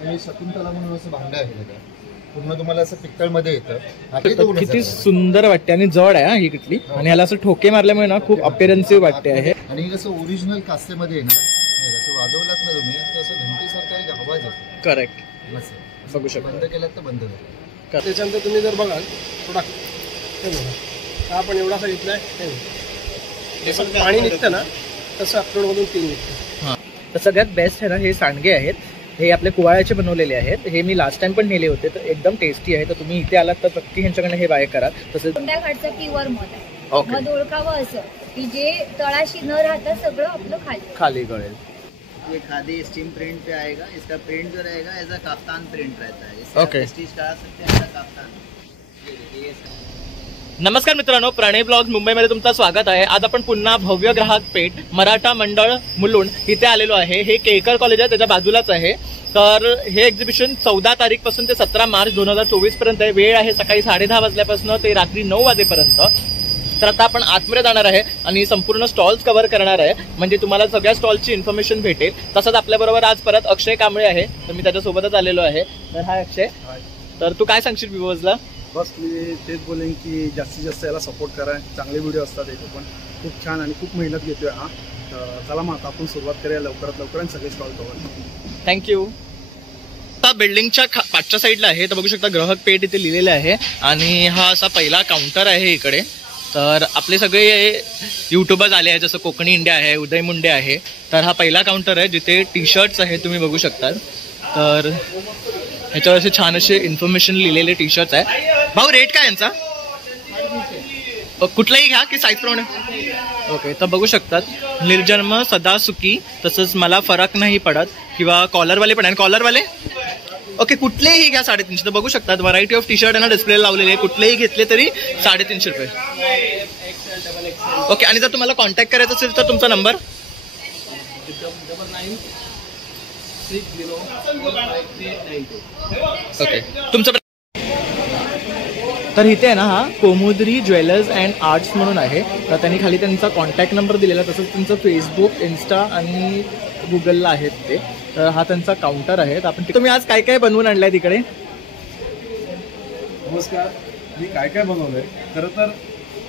हे शकुंतला म्हणून असं भांडं आहे बघा, पूर्ण तुम्हाला असं पिक्कलमध्ये येतं. किती सुंदर वाटते आणि जड आहे ही किटली, आणि ह्याला असं ठोके मारल्यामुळे ना खूप अपिअरन्सिव्ह वाटते आहे. आणि कसं ओरिजिनल कास्तेमध्ये आहे ना, असं वाजवलात ना तुम्ही तर असं घंटीसारखा एक आवाज येतो. करेक्ट, असं बघू शकता. बंद केलात तर बंद झालं. त्याच्यानंतर तुम्ही जर बघाल थोडा हा आपण एवढा सांगितलाय, जसं पाणी निघतं ना तसं अक्रोडमधून तेल निघतं. तर सगळ्यात बेस्ट आहे ना हे सांडगे आहेत, हे आपले कुवाळ्याचे बनवलेले आहेत. हे मी लास्ट टाइम पण नेले होते, तर एकदम टेस्टी आहे. तर तुम्ही इथे आलात तर नक्की ह्यांच्याकडे हे बाय करा. तसंच घाटचं प्युअर मध आहे. मध ओळखावं असं की जे तळाशी न राहता सगळं आपलं खाली गळेल. ये खादी स्टीम प्रिंट पे आएगा. इसका प्रिंट जो रहेगा ऐसा काफ्तान प्रिंट रहता है. इससे ओके. स्टिच करा सकते हैं ऐसा काफ्तान. नमस्कार मित्रांनो, प्रणय ब्लॉग्स मुंबईमध्ये तुमचं स्वागत आहे. आज आपण पुन्हा भव्य ग्राहक पेठ मराठा मंडळ मुलुंड इथे आलेलो आहे. हे केळकर कॉलेज आहे, त्याच्या बाजूलाच आहे. तर हे एक्झिबिशन 14 तारीखपासून ते 17 मार्च 2024 पर्यंत आहे. वेळ आहे सकाळी 10:30 वाजल्यापासून ते रात्री 9 वाजेपर्यंत. तर आता आपण आतमध्ये जाणार आहे आणि संपूर्ण स्टॉल्स कव्हर करणार आहे, म्हणजे तुम्हाला सगळ्या स्टॉल्सची इन्फॉर्मेशन भेटेल. तसंच आपल्याबरोबर आज परत अक्षय कांबळे आहे, तर मी त्याच्यासोबतच आलेलो आहे. तर हाय अक्षय, तर तू काय सांगशील व्ह्यूअर्सला? बस मी तेच बोलेन की जास्तीत जास्त याला सपोर्ट करा. चांगले व्हिडिओ असतात, एक पण खूप छान आणि खूप मेहनत घेतोय हा. चला मग आता आपण सुरुवात करूया लवकरात लवकर आणि सगळे स्टॉल कव्हर. थँक्यू. आता बिल्डिंगच्या पाठच्या साईडला आहे, तर बघू शकता ग्राहक पेठ इथे लिहिलेलं आहे. आणि हा असा पहिला काउंटर आहे इकडे. तर आपले सगळे यूट्यूबर्स आले आहेत, जसं कोकणी इंडिया आहे, उदय मुंडे आहे. तर हा पहिला काउंटर आहे जिथे टी शर्ट्स आहे, तुम्ही बघू शकता. तर ह्याच्यावर असे छान असे इन्फॉर्मेशन लिहिलेले टी शर्ट्स आहे. भाऊ रेट काय यांचा? कुठलाही घ्या की साईज प्रमाणे? ओके, तर बघू शकतात निर्जन्म सदा सुखी, तसंच मला फरक नाही पडत, किंवा कॉलरवाले पण आहे. कॉलरवाले ओके, कुठलेही घ्या 350. तर बघू शकतात व्हरायटी ऑफ टी शर्ट आहे ना डिस्प्ले लावलेले, कुठलेही घेतले तरी 350 रुपये. ओके, आणि जर तुम्हाला कॉन्टॅक्ट करायचा असेल तर तुमचा नंबर? ओके, तुमचं. तर इथे आहे ना हा कोमुद्री ज्वेलर्स अँड आर्ट्स म्हणून आहे. तर त्यांनी खाली त्यांचा कॉन्टॅक्ट नंबर दिलेला, तसंच त्यांचं फेसबुक, इन्स्टा आणि गुगलला आहेत ते. तर हा त्यांचा काउंटर आहे. तर आपण तुम्ही आज काय काय बनवून आणलंय तिकडे? नमस्कार, मी काय काय बनवलंय. खरं तर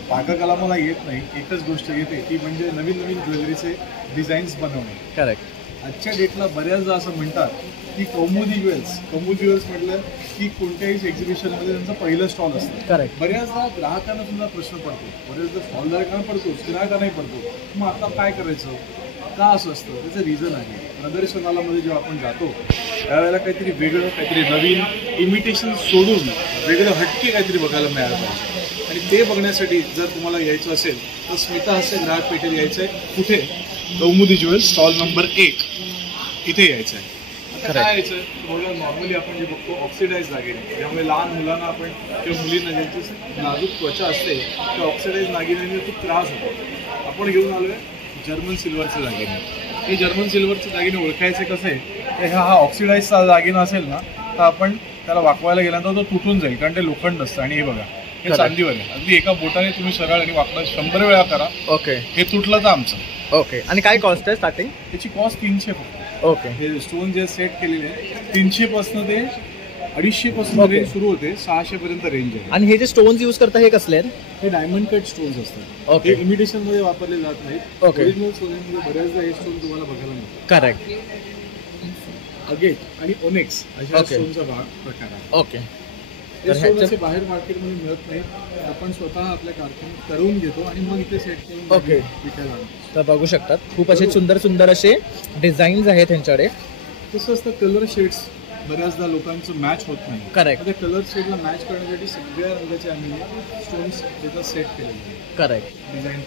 पाककला मला येत नाही, एकच गोष्ट येते ती म्हणजे नवीन नवीन ज्वेलरीचे डिझाईन्स बनवणे. करेक्ट. आजच्या डेटला बऱ्याचदा असं म्हणतात की कौमुदी ज्वेल्स म्हटलं की कोणत्याही एक्झिबिशनमध्ये त्यांचं पहिलं स्टॉल असतं. करेक्ट. बऱ्याचदा ग्राहकांना सुद्धा प्रश्न पडतो, बऱ्याचदा स्टॉलधारकांना पडतो, ग्राहकांनाही पडतो, मग आता काय करायचं, का असं असतं? त्याचं रिझन आहे. प्रदर्शनाला मध्ये जेव्हा आपण जातो त्यावेळेला काहीतरी वेगळं, काहीतरी नवीन, इमिटेशन सोडून वेगळं हटके काहीतरी बघायला मिळालं पाहिजे. आणि ते बघण्यासाठी जर तुम्हाला यायचं असेल तर स्मिता हास्य ग्राहक पेठेत यायचं आहे. कुठे? कौमुदी ज्वेल्स, स्टॉल नंबर 1 इथे यायचं आहे. काय यायचं थोडं नॉर्मली आपण जे बघतो ऑक्सिडाईज दागिने, त्यामुळे लहान मुलांना आपण किंवा मुलींना ज्यांची नाजूक त्वचा असते त्या ऑक्सिडाईज दागिन्यांनी खूप त्रास होतो. आपण घेऊन आलोय जर्मन सिल्वरचे दागिने. हे जर्मन सिल्वरचे दागिने ओळखायचे कसे? तर हा ऑक्सिडाईजचा दागिना असेल ना तर आपण त्याला वाकवायला गेल्यानंतर तो तुटून जाईल, कारण ते लोखंड असतं. आणि हे बघा, हे चांदीवाले, अगदी एका बोटाने तुम्ही सरळ आणि वाकडं 100 वेळा करा. ओके, हे तुटलं तर आमचं. ओके, आणि काय कॉस्ट आहे स्टार्टिंग? त्याची कॉस्ट 300 फक्त. ओके, हे स्टोन जे सेट केलेले आहे 300 पासून ते 250 पासून रेंज सुरू होते, 600 पर्यंत रेंज आहे. आणि हे जे स्टोन्स यूज करता हे कसले आहेत? हे डायमंड कट स्टोन्स असतात. ओके. हे इमिटेशन मध्ये वापरले जात नाहीत. ओके. ओरिजिनल सोन्यामध्ये बऱ्याचदा हे स्टोन तुम्हाला बघायला मिळतात. करेक्ट. अगेट आणि ओनेक्स अशा स्टोनचा प्रकार आहे. ओके. हे स्टोन असे बाहेर मार्केटमध्ये मिळत नाही, आपण स्वतः आपल्या कारखान्यात करून घेतो आणि मग इथे सेट करून ओके विकायला आणतो. तर बघू शकतात खूप असे सुंदर सुंदर असे डिझाईन्स आहेत त्यांच्याकडे. कसं असतं, कलर शेड्स बऱ्याचदा लोकांचं मॅच होत नाही. करेक्ट. त्या कलर शेडला मॅच करण्यासाठी सगळ्या रंगाचे आम्ही स्टोन्स त्याचा सेट केलेले आहे. करेक्ट. डिझाईन.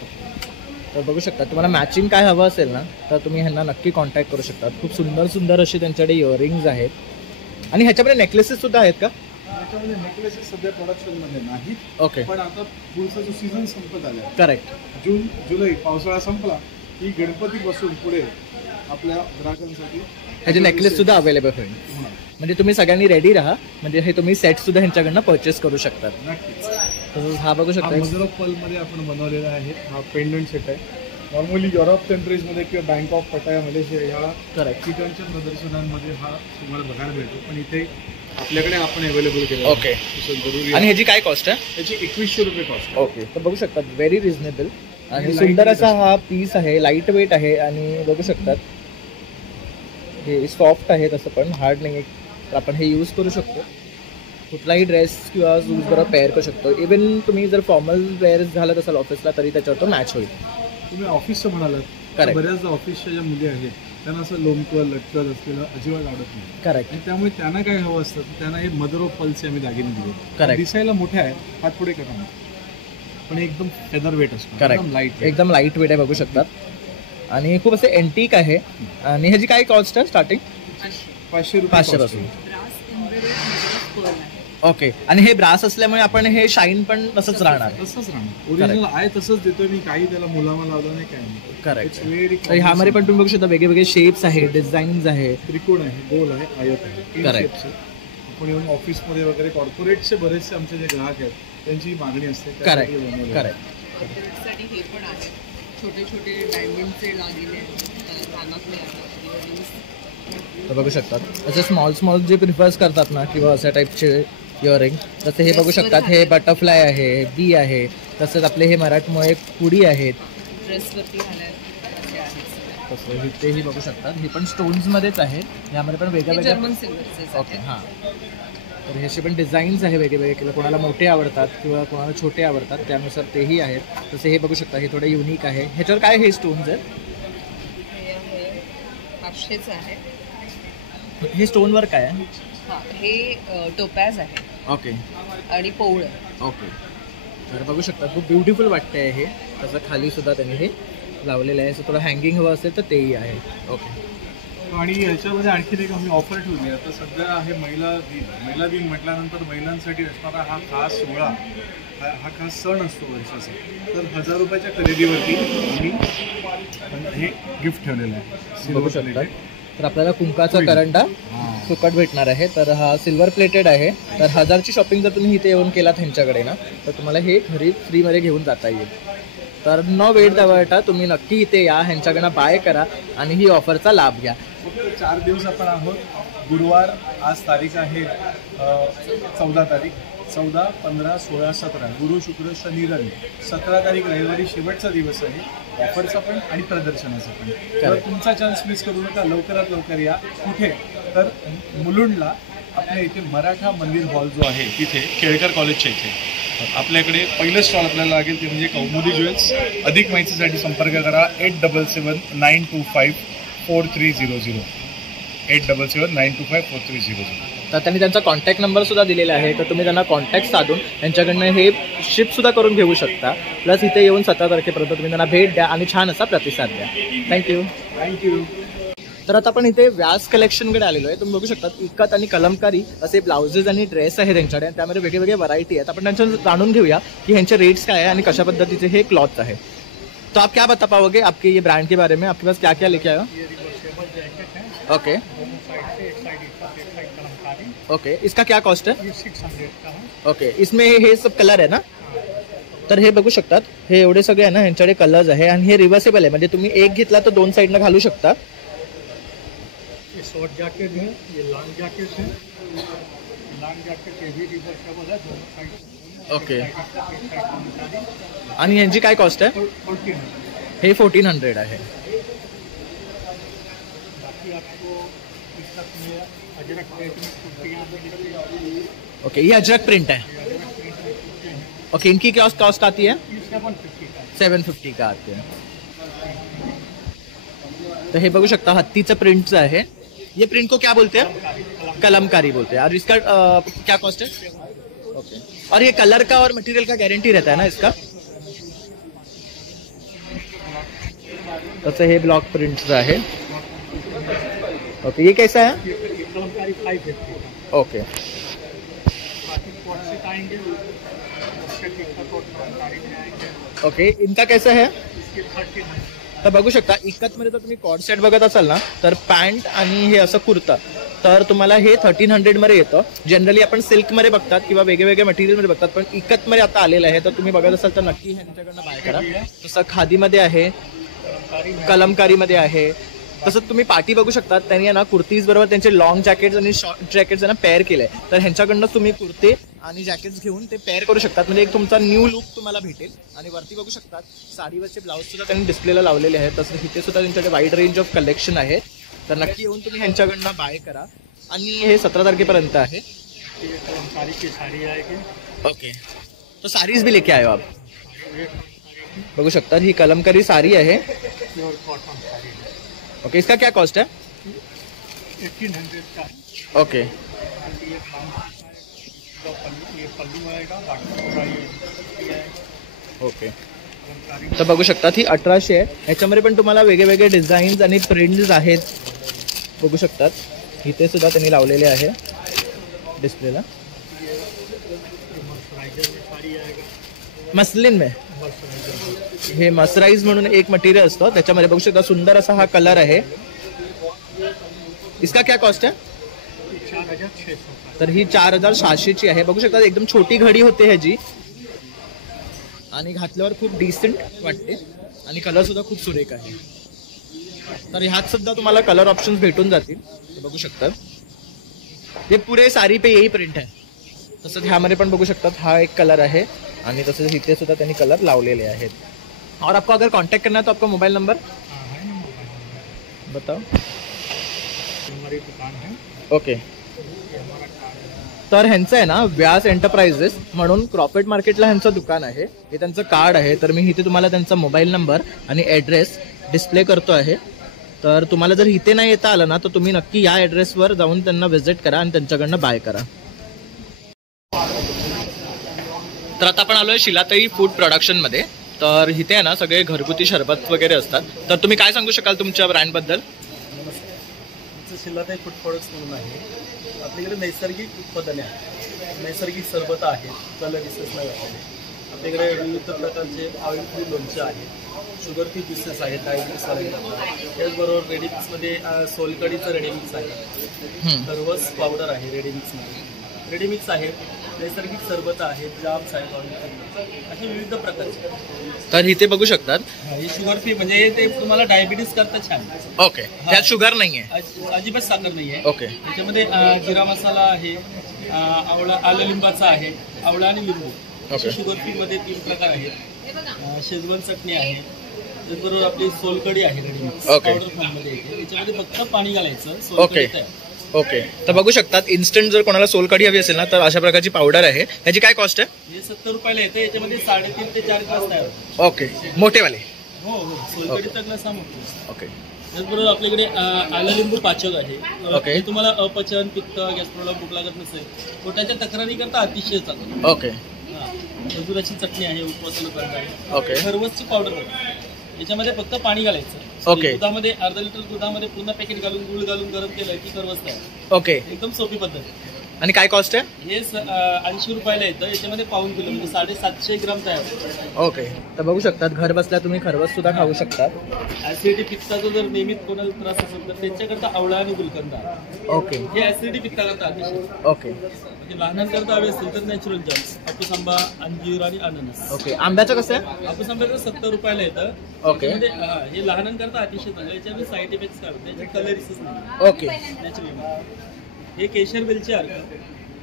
तर बघू शकता, तुम्हाला मॅचिंग काय हवं असेल ना तर तुम्ही ह्यांना नक्की कॉन्टॅक्ट करू शकता. खूप सुंदर सुंदर असे त्यांच्याकडे इयरिंग्स आहेत. आणि ह्याच्यामध्ये नेकलेसेस सुद्धा आहेत का? त्याच्यामध्ये नेकलेसेस सध्या प्रोडक्शनमध्ये नाहीत. ओके. पण आता पुढचा जो सीझन संपत आला, करेक्ट, जून जुलै पावसाळा संपला की गणपतीपासून पुढे आपल्या ग्राहकांसाठी ह्याचे नेकलेस सुद्धा अवेलेबल होईल. म्हणजे तुम्ही सगळ्यांनी रेडी राहा, म्हणजे हे तुम्ही सेट सुद्धा ह्यांच्याकडनं परचेस करू शकता. नक्कीच. तसंच हा बघू शकता मदर ऑफ पर्ल मध्ये आपण बनवलेला आहे. हा पेंडंट सेट आहे. नॉर्मली युरोप कंट्रीजमध्ये किंवा बँकॉक, पटाया, मलेशिया ह्या करेक्ट. ठिकाणच्या प्रदर्शनांमध्ये हा तुम्हाला बघायला मिळतो, पण इथे आपल्याकडे आपण अवेलेबल केलं. ओके. जरुरी आणि ह्याची काय कॉस्ट आहे? त्याची 2100 रुपये कॉस्ट. ओके. तर बघू शकतात व्हेरी रिझनेबल आणि light सुंदर weight असा हा पीस आहे. लाईट वेट आहे आणि बघू शकतात हे सॉफ्ट आहे, तसं पण हार्ड नाही आहे. तर आपण हे यूज करू शकतो, कुठलाही ड्रेस किंवा शूज बरोबर पेअर करू शकतो. इवन तुम्ही जर फॉर्मल वेअर घालत असाल ऑफिसला तरी त्याच्यावर तो मॅच होईल. तुम्ही ऑफिसचं म्हणालात, Correct. बऱ्याचदा ऑफिसच्या ज्या मुली आहेत त्यांना असं लोमकं लटकत असलेलं अजिबात आवडत नाही. करेक्ट. आणि त्यामुळे त्यांना काय हवं असतं, तर त्यांना हे मदर ऑफ पल्स आम्ही दागिने दिले. Correct. दिसायला मोठे आहे, हात पुढे करा, पण एकदम फेदर वेट असतो. करेक्ट. एकदम लाईट. एकदम लाईट वेट आहे बघू शकतात आणि खूप असे एंटिक आहे. आणि ह्याची काय कॉस्ट आहे स्टार्टिंग? 500 रुपये 500 cost पासून. आहे. ओके. आणि हे ब्रास असल्यामुळे आपण हे शाईन पण तसंच राहणार. तसंच राहणार. ओरिजिनल आहे तसंच देतोय मी, काही त्याला मुलामा लावला नाही, काय नाही. करेक्ट. It's very तर ह्यामध्ये पण तुम्ही बघू शकता वेगवेगळे शेप्स आहे, डिझाईन्स आहे. त्रिकोण आहे, गोल आहे, आयत आहे. तीन Correct. shapes आहेत. आपण येऊन ऑफिसमध्ये वगैरे कॉर्पोरेटचे बरेचसे आमचे जे ग्राहक आहेत त्यांची मागणी असते. करेक्ट. त्यासाठी बनवलेलं आहे. करेक्ट. साठी हे पण आहे, छोटे छोटे डायमंडचे दागिने कानातले आहेत. तर बघू शकतात असे स्मॉल जे प्रिफर्स करतात ना किंवा अशा टाईपचे इयरिंग, तसे हे बघू शकतात. हे बटरफ्लाय आहे, बी आहे, तसंच आपले हे मराठमोळे पुडी आहेत, ड्रेसवरती घालायचे आहेत. तसं तेही बघू शकतात. हे पण स्टोन्समध्येच आहे, यामध्ये पण वेगळ्या वेगळ्या. जर्मन सिल्वरचे ओके. हां. तर ह्याचे पण डिझाईन्स आहे वेगळे किंवा कोणाला मोठे आवडतात किंवा कोणाला छोटे आवडतात, त्यानुसार तेही आहेत. तसे हे बघू शकता, हे थोडे युनिक आहे. ह्याच्यावर काय हे स्टोन्स आहेत? हे आहे 500चं आहे. हे स्टोनवर काय आहे? हां, हे टोपॅज आहे ओके. आणि पोवळ. ओके. तर बघू शकता खूप ब्युटिफुल वाटतंय हे. तसं खाली सुद्धा त्यांनी हे लावलेलं आहे. असं थोडं हँगिंग हवं असेल तर तेही आहे. ओके. आणि याच्यामध्ये आणखीन एक आम्ही ऑफर ठेवली आहे. आता सध्या आहे महिला दिन. महिला दिन म्हटल्यानंतर महिलांसाठी असणारा हा खास सोहळा, हा खास सण असतो वर्षाचा. तर 1000 रुपयाच्या खरेदीवरती आम्ही हे गिफ्ट ठेवलेलं आहे. बघू शकता. तर आपल्याला कुंकाचा करंडा फुकट भेटणार आहे. तर हा सिल्वर प्लेटेड आहे. तर 1000ची शॉपिंग जर तुम्ही इथे येऊन केलात ह्यांच्याकडे ना, तर तुम्हाला हे घरी फ्रीमध्ये घेऊन जाता येईल. तर न वेट दावटा तुम्ही नक्की इथे या, ह्यांच्याकडनं बाय करा आणि ही ऑफरचा लाभ घ्या. फक्त 4 दिवस आपण आहोत. गुरुवार, आज तारीख आहे 14 तारीख. 14, 15, 16, 17 गुरु, शुक्र, शनी, रवी. 17 तारीख रविवारी शेवटचा दिवस आहे ऑफरचा पण आणि प्रदर्शनाचा पण. तर तुमचा चान्स मिस करू नका. लवकरात लवकर या. कुठे? तर मुलुंडला आपल्या इथे मराठा मंदिर हॉल जो आहे तिथे, केळकर कॉलेजच्या इथे आपल्याकडे पहिलं स्टॉल आपल्याला लागेल ते म्हणजे कौमुदी ज्वेल्स. अधिक माहितीसाठी संपर्क करा 8779254300 8779254300. तर त्यांनी त्यांचा कॉन्टॅक्ट नंबर सुद्धा दिलेला आहे. तर तुम्ही त्यांना कॉन्टॅक्ट साधून त्यांच्याकडनं हे शिपसुद्धा करून घेऊ शकता. प्लस इथे येऊन 17 तारखेपर्यंत तुम्ही त्यांना भेट द्या आणि छान असा प्रतिसाद द्या. थँक्यू. थँक्यू. तर आता आपण इथे व्यास कलेक्शनकडे आलेलो आहे. तुम्ही बघू शकता इकत आणि कलमकारी असे ब्लाउजेस आणि ड्रेस आहे त्यांच्याकडे. त्यामध्ये वेगवेगळे व्हरायटी आहेत. आपण त्यांच्या जाणून घेऊया की ह्यांचे रेट्स काय आहे आणि कशा पद्धतीचे हे क्लॉथ आहे. तो आप क्या बता पाओगे आपके ये ब्रांड के बारे में? आपके पास क्या क्या लेके आए हो? ओके. ओके. इसका क्या कॉस्ट है? 600 का है. ओके. इसमें हे सब कलर आहे ना? तर हे बघू शकतात, हे एवढे सगळे आहे ना ह्यांच्याकडे कलर्स आहे आणि हे रिव्हर्सेबल आहे. म्हणजे तुम्ही एक घेतला तर 2 साईडनं घालू शकता. ये शॉर्ट जैकेट है, ये लॉन्ग जैकेट है. लॉन्ग जैकेट ये भी रिवर्सेबल है, दोनों साइड. ओके. आणि यांची काय कॉस्ट आहे? 1400. हे 1400 आहे. बाकी आपको इसका में अजरक प्रिंट में कुर्तियाँ मिलती हैं. ओके. ये अजरक प्रिंट है. ओके. इनकी क्या कॉस्ट आती है? 750 का. 750 का आती है. तर हे बघू शकता हत्तीचं प्रिंटचं आहे. ये प्रिंट को क्या बोलते हैं? कलमकारी बोलते हैं. और इसका क्या कॉस्ट है? ओके. और ये कलर का और मटेरियल का गारंटी रहता है ना इसका? तसं हे ब्लॉक प्रिंटचं आहे. ओके. ये कैसा है? कलमकारी 550 का. ओके. बाकी कोट से आएंगे, उसके टिक्का कोट कलमकारी में आएंगे. ओके. इनका कैसा है? इसके 1300. तर बघू शकता इकतमध्ये जर तुम्ही कॉर्ड सेट बघत असाल ना, तर पॅन्ट आणि हे असं कुर्ता तर तुम्हाला हे 1300 मध्ये येतं. जनरली आपण सिल्कमध्ये बघतात किंवा वेगवेगळ्या मटेरियलमध्ये बघतात, पण इकतमध्ये आता आलेलं आहे. तर तुम्ही बघत असाल तर नक्की ह्यांच्याकडनं बाय करा. तसं खादीमध्ये आहे, कलमकारीमध्ये आहे. तसंच तुम्ही पार्टी बघू शकता, त्यांनी ना कुर्तीज बरोबर त्यांचे लॉंग जॅकेट्स आणि शॉर्ट जॅकेट्स ना पेअर केले. तर ह्यांच्याकडनं तुम्ही कुर्ते आणि जॅकेट्स घेऊन ते पेअर करू शकतात, म्हणजे एक तुमचा न्यू लुक तुम्हाला भेटेल. आणि वरती बघू शकतात साडीवरचे ब्लाऊज सुद्धा त्यांनी डिस्प्लेला लावलेले आहेत. तसं इथे सुद्धा त्यांच्याकडे वाईड रेंज ऑफ कलेक्शन आहे. तर नक्की येऊन तुम्ही ह्यांच्याकडनं बाय करा. आणि हे 17 तारखेपर्यंत आहे. ओके, तो सारीज भी लेके आयो आप. बघू शकता ही कलमकारी साड़ी है. ओके, इसका क्या कॉस्ट है? 1800 का. Okay, okay. तर बघू शकता ही 1800 आहे. ह्याच्यामध्ये पण तुम्हाला वेगळे वेगळे डिझाईन्स आणि प्रिंट्स आहेत. बघू शकतात इथे सुद्धा त्यांनी लावलेले आहे डिस्प्लेला. मसलिन में हे मसराइज म्हणून एक मटेरियल असतं, त्याच्यामध्ये बघू शकता सुंदर असा हा कलर आहे. इसका क्या कॉस्ट है? 4600. तर ही 4600 ची आहे. बघू शकता एकदम छोटी घडी होते ह्याची आणि घातल्यावर खूप डिसेंट वाटते आणि कलर सुद्धा खूप सुरेख आहे. तर ह्यात सुद्धा तुम्हाला कलर ऑप्शन्स भेटून जातील. बघू शकता हे पुरे सारी पे यही प्रिंट आहे. तसंच ह्यामध्ये पण बघू शकतात हा एक कलर आहे आणि तसंच इथे सुद्धा त्यांनी कलर लावलेले आहेत. और आपको अगर कांटेक्ट करना है तो आपका मोबाइल नंबर बताओ. हमारी दुकान है. ओके, तर ह्यांचं आहे ना व्यास एंटरप्राइजेस म्हणून क्रॉफर्ड मार्केटला ह्यांचं दुकान आहे. हे त्यांचं कार्ड आहे. तर मी इथे तुम्हाला त्यांचा मोबाईल नंबर आणि ॲड्रेस डिस्प्ले करतो आहे. तर तुम्हाला जर इथे नाही येता आलं ना तर तुम्ही नक्की या ॲड्रेसवर जाऊन त्यांना व्हिजिट करा आणि त्यांच्याकडनं बाय करा. तर आता आपण आलोय शिलाताई फूड प्रोडक्शनमध्ये. तर इथे आहे ना सगळे घरगुती शरबत वगैरे असतात. तर तुम्ही काय सांगू शकाल तुमच्या ब्रँडबद्दल? शिलाताई फूड प्रोडक्ट्स म्हणून आहे. आपल्याकडे नैसर्गिक उत्पादने आहेत, नैसर्गिक सरबत आहेत, कलरिसेस नाही वापरले. आपल्याकडे विविध प्रकारचे ऑइल फ्री लोणचे आहेत, शुगर फ्री पीसेस आहेत, डायबिटीस आहे. त्याचबरोबर रेडीमिक्समध्ये सोलकडीचं रेडीमिक्स आहे, सर्वस पावडर आहे रेडीमिक्समध्ये. रेडीमिक्स आहे, नैसर्गिक सरबत आहेत, जाम्स आहेत, असे विविध प्रकारचे. तर इथे बघू शकतात हे शुगर फ्री म्हणजे ते तुम्हाला डायबिटीस करता छान. ओके, त्यात शुगर नाही आहे. अजिबात साखर नाही आहे. ओके, त्याच्यामध्ये जिरा मसाला आहे, आवळा आलं लिंबाचा आहे, आवळा आणि लिंबू. असे शुगर फ्री मध्ये 3 प्रकार आहेत. शेजवान चटणी आहे, त्याचबरोबर आपली सोलकडी आहे रेडीमिक्स पावडर फॉर्ममध्ये येते. त्याच्यामध्ये फक्त पाणी घालायचं. सोलकडी तयार. ओके, तर बघू शकतात इन्स्टंट जर कोणाला सोलकढी हवी असेल ना तर अशा प्रकारची पावडर आहे. ह्याची काय कॉस्ट आहे? हे 70 रुपयाला येते. याच्यामध्ये 3.5 ते 4 ग्लास तयार होतो. ओके, मोठेवाले. हो हो, सोलकढीचा ग्लास हा मोठा. ओके, त्याचबरोबर आपल्याकडे आलं लिंबू पाचक आहे. ओके. हे तुम्हाला अपचन, पित्त, गॅस प्रॉब्लेम, भूक लागत नसेल, पोटाच्या तक्रारी करता अतिशय चांगलं. ओके, खजुराची चटणी आहे, उपवासाला करता. ओके. खरवसची पावडर आहे. याच्यामध्ये फक्त पाणी घालायचं. ओके. दुधामध्ये अर्धा लिटर दुधामध्ये पूर्ण पॅकेट घालून गुळ घालून गरम केलं की खरवस तयार. ओके, एकदम सोपी पद्धत. आणि काय कॉस्ट आहे? हे 80 रुपयाला येतं. याच्यामध्ये पाऊण किलो म्हणजे 750 ग्राम तयार होतं. ओके, तर बघू शकतात घर बसल्या तुम्ही खरवस सुद्धा खाऊ शकतात. ऍसिडिटी पित्ताचा जर नियमित कोणाला त्रास असेल तर त्यांच्याकरता आवळा आणि गुलकंद आहे. ओके, हे ऍसिडिटी पित्ताकरता अतिशय. ओके, म्हणजे लहानांकरता हवे असेल तर नॅचरल जम्स, हापूस आंबा, अंजीर आणि अननस. ओके. आंब्याचं कसं आहे? हापूस आंब्याचं 70 रुपयाला येतं. ओके. त्याच्यामध्ये हे लहानांकरता अतिशय चांगलं. याच्यामध्ये साईड इफेक्ट्स काय होते? याचे कलरिसच नाही. Okay, natural. हे केशर वेलची अर्क.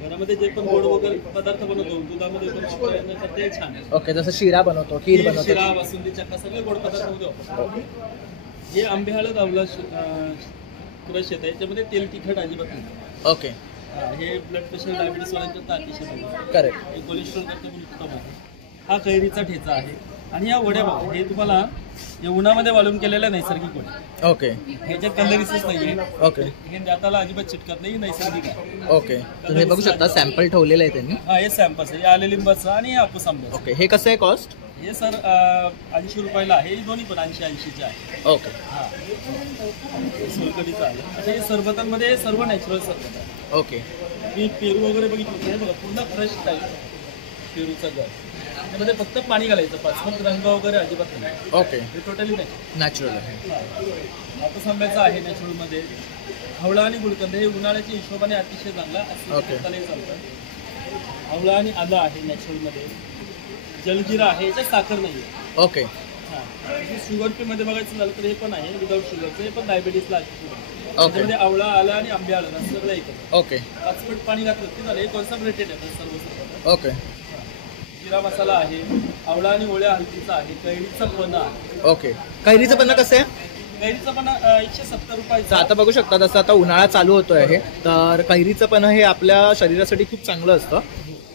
घरामध्ये जे पण गोड वगैरे पदार्थ बनवतो दुधामध्ये पण ते छान आहे. ओके, जसं शिरा बनवतो, खीर बनवतो. शिरा, बासुंदी, चक्का सगळे गोड पदार्थ मध्ये वापरतो. हे आंबे हळद आवला क्रश येतं. याच्यामध्ये तेल तिखट अजिबात नाही. ओके, हे ब्लड प्रेशर, डायबिटीस वाल्यांकरता अतिशय चांगलं. करेक्ट. हे कोलेस्ट्रॉल करता पण उत्तम आहे. हा कैरीचा ठेचा आहे. आणि या वड्या बघा, हे तुम्हाला हे उन्हामध्ये वाळून केलेल्या नैसर्गिक वड्या. ओके, ह्याच्यात कलरिसच नाहीये. ओके, हे दाताला अजिबात चिटकत नाही, नैसर्गिक आहे. ओके. तुम्ही बघू शकता सॅम्पल ठेवलेलं आहे त्यांनी. हा, हे सॅम्पल्स आहे. हे आले लिंबाचं आणि हे हापूस आंब्याचं. ओके, हे कसं आहे कॉस्ट? हे सर 80 रुपयाला आहे. हे दोन्ही पण 80-80चे आहे. ओके, हा, सोलकडीचं आहे. आता हे सरबतांमध्ये सर्व नॅचरल सरबत आहे. ओके, मी पेरू वगैरे बघितलं, हे बघा पूर्ण फ्रेश टाईप पेरूचा गर. त्यामध्ये फक्त पाणी घालायचं. पाचमत रंग वगैरे अजिबात नाही. ओके, हे टोटली नाही. नॅचरल आहे. हापूस आंब्याचं आहे नॅचरलमध्ये. आवळा आणि गुलकंद हे उन्हाळ्याच्या हिशोबाने अतिशय चांगला ओके. चालतं. आवळा आणि आलं आहे नॅचरलमध्ये. जलजिरा आहे, याच्यात साखर नाही आहे. ओके, शुगर फ्री मध्ये बघायचं झालं तर हे पण आहे विदाउट शुगरचं, हे पण डायबिटीसला त्याच्यामध्ये आवळा आला आणि आंबे आलं असं सगळं एकत्र. ओके 5 पट पाणी घातलं की झालं, हे कॉन्सन्ट्रेटेड आहे सर्व. ओके. जिरा मसाला आहे, आवळा आणि ओळ्या हळदीचा आहे, कैरीचा पण आहे. ओके. कैरीचं पण कसं आहे? कैरीचा पण 170 रुपयाचा. तर आता बघू शकता जसं आता उन्हाळा चालू होतोय आहे तर कैरीचं पण हे आपल्या शरीरासाठी खूप चांगलं असतं,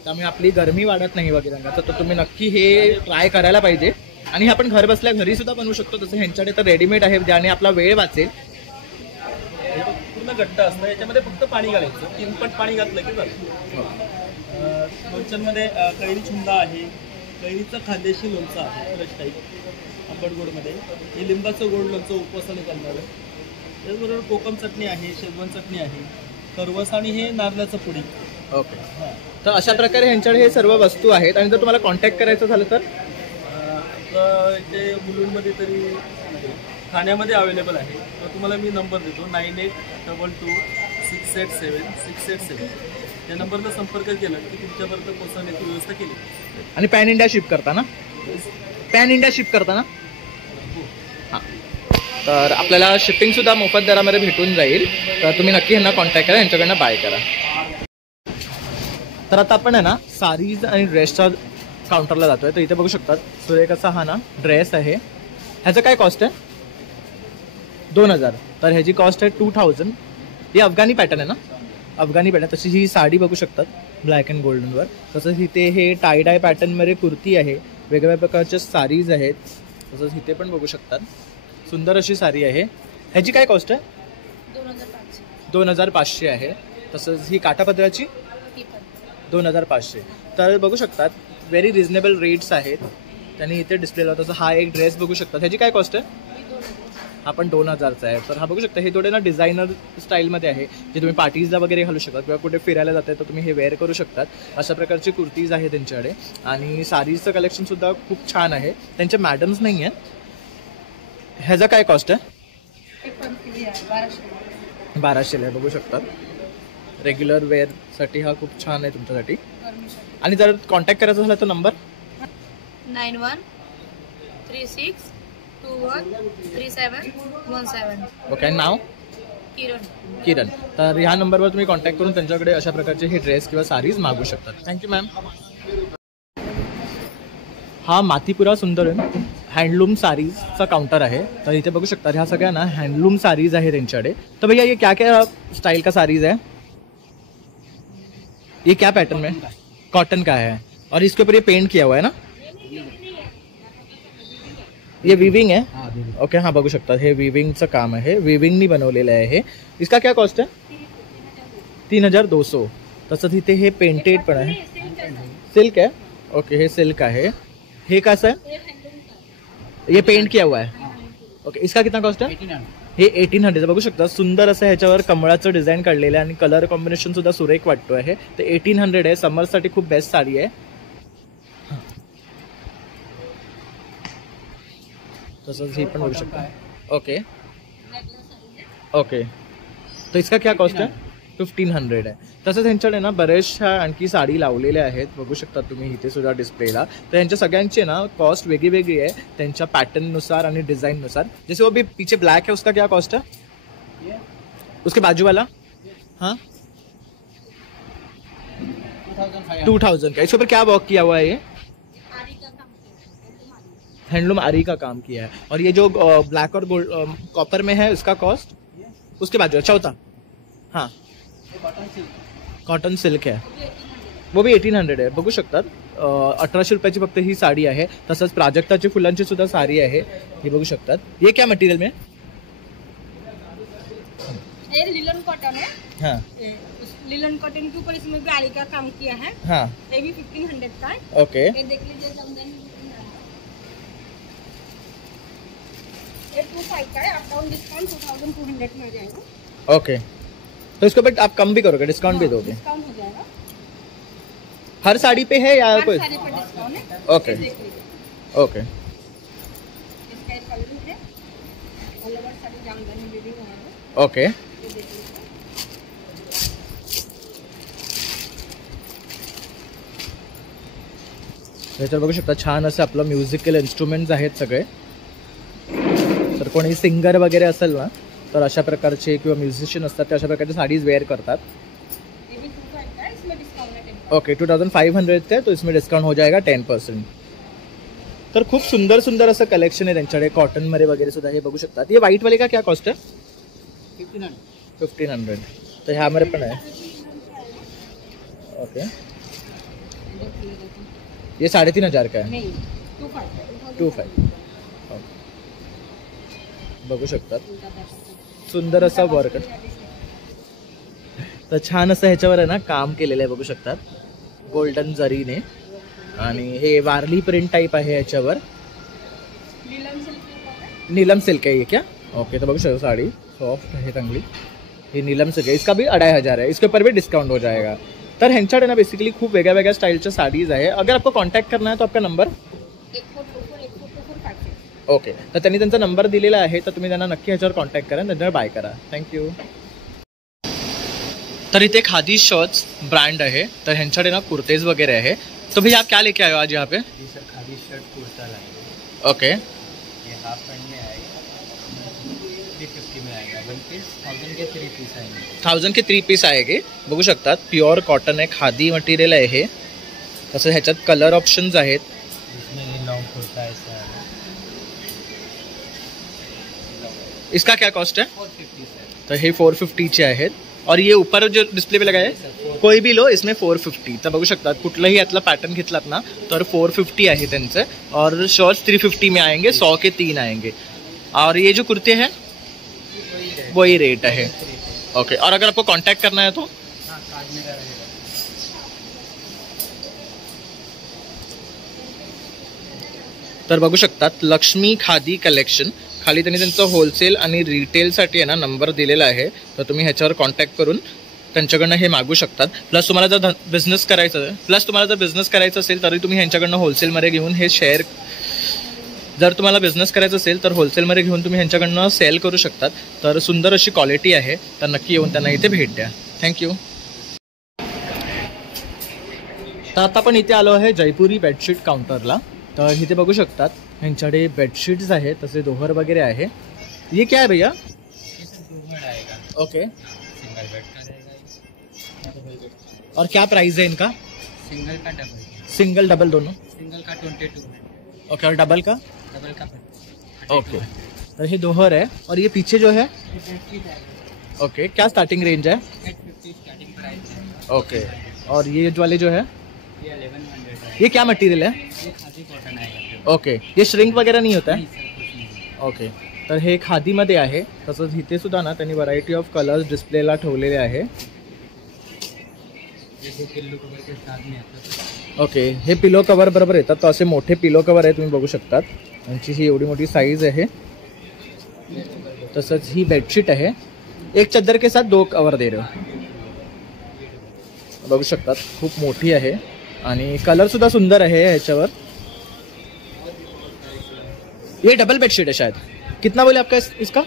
त्यामुळे आपली गरमी वाढत नाही वगैरे. तर तुम्ही नक्की हे ट्राय करायला पाहिजे. आणि हे आपण घर बसल्या घरी सुद्धा बनवू शकतो. तसं ह्यांच्याकडे तर रेडीमेड आहे ज्याने आपला वेळ वाचेल. पूर्ण घट्ट असतं, याच्यामध्ये फक्त पाणी घालायचं, 3 पट पाणी घातलं की झालं. लोणच्यांमध्ये कैरी चुंदा आहे, कैरीचं खानदेशी लोणचं आहे फ्रेश टाईप आंबट गोडमध्ये, हे लिंबाचं गोड लोणचं उपवासाने करणारं. त्याचबरोबर कोकम चटणी आहे, शेजवान चटणी आहे, करवस आणि हे नारळाचं पुडी. ओके. तर अशा प्रकारे ह्यांच्याकडे हे सर्व वस्तू आहेत. आणि जर तुम्हाला कॉन्टॅक्ट करायचं झालं तर इथे मुलुंडमध्ये तरी ठाण्यामध्ये अवेलेबल आहे. तर तुम्हाला मी नंबर देतो 9822687687. या नंबरला संपर्क केला की तुमच्यापर्यंत पोहोचवण्याची व्यवस्था केली. आणि पॅन इंडिया शिप करताना हां तर आपल्याला शिपिंग सुद्धा मोफत दरामध्ये भेटून जाईल. तर तुम्ही नक्की ह्यांना कॉन्टॅक्ट करा, यांच्याकडनं बाय करा. तर आता आपण आहे ना सारीज आणि ड्रेसच्या काउंटरला जातोय. तर इथे बघू शकतात सुरेख असा हा ना ड्रेस आहे. ह्याचं काय कॉस्ट आहे? 2000. तर ह्याची कॉस्ट आहे 2000. ही अफगाणी पॅटर्न आहे ना, अफगाणी पॅटर्न. तशी ही साडी बघू शकतात ब्लॅक अँड गोल्डनवर. तसंच इथे हे टाय डाय पॅटर्नमध्ये कुर्ती आहे, वेगवेगळ्या प्रकारच्या साडीज आहेत. तसंच इथे पण बघू शकतात सुंदर अशी साडी आहे. ह्याची काय कॉस्ट आहे? 2500 आहे. तसंच ही काठापदराची 2500. तर बघू शकतात व्हेरी रिजनेबल रेट्स आहेत त्यांनी इथे डिस्प्लेला. तसं हा एक ड्रेस बघू शकतात, ह्याची काय कॉस्ट आहे? हा पण 2000चा आहे. तर हा बघू शकता हे थोडे ना डिझायनर स्टाईलमध्ये आहे, जे तुम्ही पार्टीजला वगैरे घालू शकता किंवा कुठे फिरायला जाताय तर तुम्ही हे वेअर करू शकतात. अशा प्रकारची कुर्तीज आहे त्यांच्याकडे. आणि साडीजचं कलेक्शनसुद्धा खूप छान आहे. त्यांच्या मॅडम्स नाही आहेत. ह्याचा काय कॉस्ट आहे? 1200 आहे. बघू शकतात रेग्युलर वेअरसाठी हा खूप छान आहे तुमच्यासाठी. आणि जर कॉन्टॅक्ट करायचा झाला तर नंबर 9136213717. ओके. नाव किरण. तर ह्या नंबरवर तुम्ही कॉन्टॅक्ट करून त्यांच्याकडे अशा प्रकारचे हे ड्रेस किंवा साडीज मागू शकतात. Thank you ma'am. हा मातीपुरा सुंदरन हँडलूम साडीजचा काउंटर आहे. तर इथे बघू शकता ह्या सगळ्या ना हँडलूम साडीज आहे त्यांच्याकडे. तर भैया ये क्या क्या स्टाइल का साड़ीज है? ये क्या पैटर्न में? कॉटन का है और इसके ऊपर ये पेंट किया हुआ है ना, ये विविंग है. ओके. हाँ बघू शकता हे विविंगचं काम आहे, विविंगनी बनवलेलं आहे हे. इसका क्या कॉस्ट है? 3200. तसंच इथे हे पेंटेड पण आहे, सिल्क है. ओके. हे सिल्क आहे. हे कसं आहे? ये पेंट किया हुआ है. ओके. इसका कितना कॉस्ट है? हे 1800. बघू शकता सुंदर असं ह्याच्यावर कमळाचं डिझाईन काढलेलं आहे आणि कलर कॉम्बिनेशन सुद्धा सुरेख वाटतो आहे. ते 1800 आहे. समरसाठी खूप बेस्ट साडी आहे. तसंच ही पण बघू शकता. Okay okay. तो इसका क्या कॉस्ट है? 1500 आहे. तसंच ह्यांच्याकडे ना बऱ्याचशा आणखी साडी लावलेल्या आहेत, बघू शकता तुम्ही इथे सुद्धा डिस्प्लेला. तर यांच्या सगळ्यांची ना कॉस्ट वेगळी वेगळी आहे त्यांच्या पॅटर्ननुसार आणि डिझाईननुसार. जैसे वो भी पीछे ब्लैक है उसका क्या कॉस्ट है? उसके बाजू वाला हाँ 2000 का. इसके ऊपर क्या वर्क किया हुआ है? ये हैंडलूम आरी का काम किया है. और ये जो ब्लैक और गोल्ड कॉपर में है उसका कॉस्ट उसके बाजू चौथा हाँ कॉटन सिल्क आहे, वो भी 1800 आहे. बघू शकतात 1800 रुपयाची फक्त ही साडी आहे. तसंच प्राजक्ताची फुलांची सुद्धा साडी आहे, ही बघू शकतात. ये क्या मटेरियल में? ये लिलन कॉटन है. हाँ लिलन कॉटन के ऊपर इसमें भी आरी का काम किया है. हाँ ये भी 1500 का है. ओके. ये देख लीजिए जमदानी ये 25 का है. आपका डिस्काउंट 2200 में आ जाएगा. ओके. तो इसको बट आप कम भी करोगे, डिस्काउंट भी दोगे? डिस्काउंट हो जाएगा. हर साड़ी पे है या हर कोई? साड़ी पर डिस्काउंट है. ओके देख लीजिए ओके. इसका एक कलर है all over sari jamdani weaving है. ओके. ये देख लीजिए. याच्यावर बघू शकता छान असे आपलं म्युझिकल इन्स्ट्रुमेंट्स आहेत सगळे. कोणी सिंगर वगैरे असेल ना तर अशा प्रकारचे किंवा म्युझिशियन असतात ते अशा प्रकारचे साडीज वेअर करतात. ये भी 25 का है, इसमें डिस्काउंट है 10%. ओके 2500 थे तो इसमें डिस्काउंट हो जाएगा 10%. तर खूप सुंदर सुंदर असं कलेक्शन आहे त्यांच्याकडे कॉटनमध्ये वगैरे सुद्धा. हे बघू शकतात. ये व्हाईट वाले का क्या कॉस्ट है? 1500. तर ह्यामध्ये पण आहे. ओके ये 3500 का है. नहीं 25. 25. बघू शकतात सुंदर असं वर्क. तर छान असं ह्याच्यावर आहे ना काम केलेलं आहे बघू शकतात गोल्डन जरीने. आणि हे वारली प्रिंट टाइप आहे ह्याच्यावर. नीलम सिल्क है ये क्या? ओके तो बघू शकता साड़ी सॉफ्ट है चांगली. ये नीलम सिल्क है. इसका भी 2500 है. इसके ऊपर भी डिस्काउंट हो जाएगा. तर ह्यांच्याकडे ना बेसिकली खूप वेगळ्या वेगळ्या स्टाईलच्या साडीज आहे. अगर आपको कॉन्टॅक्ट करना है तो आपका नंबर. 1424 ओके तर त्यांनी त्यांचा नंबर दिलेला आहे तर तुम्ही त्यांना नक्की ह्याच्यावर कॉन्टॅक्ट करा त्यांच्यावर बाय करा. थँक्यू. तर इथे खादी शर्ट्स ब्रँड आहे तर ह्यांच्याकडे ना कुर्तेज वगैरे आहे. तो भैया आप क्या लेके आए हो आज यहाँ पे? जी सर, खादी शर्ट कुर्ता लाएंगे. ओके ये हाफ पैंट में आएगा, 350 में आएगा. 1 पीस 1000 के 3 पीस आएंगे. 1000 के 3 पीस आएगे. बघू शकतात प्युअर कॉटन आहे खादी मटेरियल आहे हे. तसं ह्याच्यात कलर ऑप्शन्स आहेत. इसमें ये लॉन्ग कुर्ता ऐसा है. इसका क्या कॉस्ट है? 450 सर. तर हे 450 चे आहेत. और ये ऊपर जो डिस्प्ले पे लगा है कोई भी लो इसमें 450. तर बघू शकतात कुठलाही यातला पॅटर्न घेतलात ना तर 450 आहे त्यांचे. और शॉर्ट्स 350 में आएंगे. 100 के 3 आएंगे. और ये जो कुर्ते हैं वही रेट है. ओके और अगर आपको कांटेक्ट करना है तो हाँ, कार्ड में रहेगा. तर बघू शकतात लक्ष्मी खादी कलेक्शन. खाली त्यांनी त्यांचं होलसेल आणि रिटेलसाठी आहे ना नंबर दिलेला आहे तर तुम्ही ह्याच्यावर कॉन्टॅक्ट करून त्यांच्याकडनं हे मागू शकतात. प्लस तुम्हाला जर बिझनेस करायचं असेल तरी तुम्ही ह्यांच्याकडनं होलसेलमध्ये घेऊन हे शेअर. जर तुम्हाला बिझनेस करायचं असेल तर होलसेलमध्ये घेऊन तुम्ही ह्यांच्याकडनं सेल करू शकतात. तर सुंदर अशी क्वालिटी आहे तर नक्की येऊन त्यांना इथे भेट द्या. थँक्यू. तर आता आपण इथे आलो आहे जयपुरी बेडशीट काउंटरला. तर इथे बघू शकतात ह्यांच्याकडे बेडशीट्स आहेत तसे दोहर वगैरे आहे. ये क्या है भैया? ये सर 2 बेड आएगा. ओके सिंगल बेड का रहेगा. और क्या प्राइस है इनका? सिंगल का डबल. सिंगल डबल दोनों? सिंगल का 22. ओके और डबल का? डबल का 32. ओके तर हे दोहर है. और ये पीछे जो है ये बेडशीट आएगा. ओके क्या स्टार्टिंग रेंज है? 850 स्टार्टिंग प्राइस है. ओके और ये वाले जो है ये 1100 है. ये क्या मटेरियल है? ये खादी कॉटन आएगा. ओके ये श्रिंक वगैरह नहीं होता है? नहीं सर, कुछ नहीं. ओके तर हे खादीमध्ये आहे. तसंच इथे सुद्धा ना त्यांनी व्हरायटी ऑफ कलर्स डिस्प्लेला ठेवलेले आहे. ये 2 पिल्लो कवर के साथ में आता है. ओके हे पिलो कवर बरोबर येतात. तर असे मोठे पिलो कवर आहे तुम्ही बघू शकतात. यांची ही एवढी मोठी साईज आहे. तसंच ही बेडशीट आहे. एक चादर के साथ 2 कवर दे रहे हो. बघू शकतात खूप मोठी आहे आणि कलर सुद्धा सुंदर आहे ह्याच्यावर. ये डबल बेडशीट है शायद. कितना बोले आपका इसका?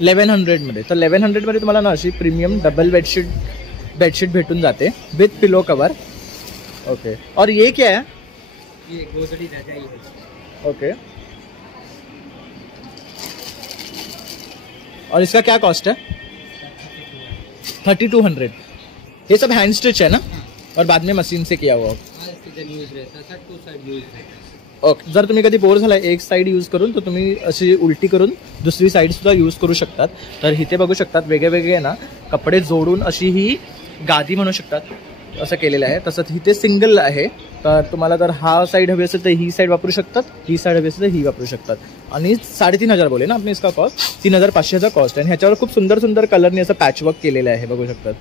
1100 मध्ये. तर 1100 मध्ये तुम्हाला ना अशी प्रीमियम डबल बेडशीट भेटून जाते विथ पिलो कवर. ओके और ये क्या है? ये गोदड़ी रजाई है. ओके और इसका क्या कॉस्ट है? 3200. ये सब हैंड स्टिच है ना और बाद में मशीन से किया हुआ. हाँ, सीजन यूज रहता है सर. 2 साइड यूज रहता है. ओके जर तुम्ही कधी बोर झाला एक साईड यूज करून तर तुम्ही अशी उलटी करून दुसरी साईड सुद्धा यूज करू शकतात. तर इथे बघू शकतात वेगळे वेगळे ना कपडे जोडून अशी ही गादी म्हणू शकतात असं केलेलं आहे. तसंच इथे सिंगल आहे. तर तुम्हाला जर हा साईड हवी असेल तर ही साईड वापरू शकतात. ही साईड हवी असेल तर ही वापरू शकतात. आणि 3500 बोले ना आपने इसका कॉस्ट. 3500चा कॉस्ट आहे. आणि ह्याच्यावर खूप सुंदर सुंदर कलरनी असं पॅचवर्क केलेलं आहे बघू शकतात.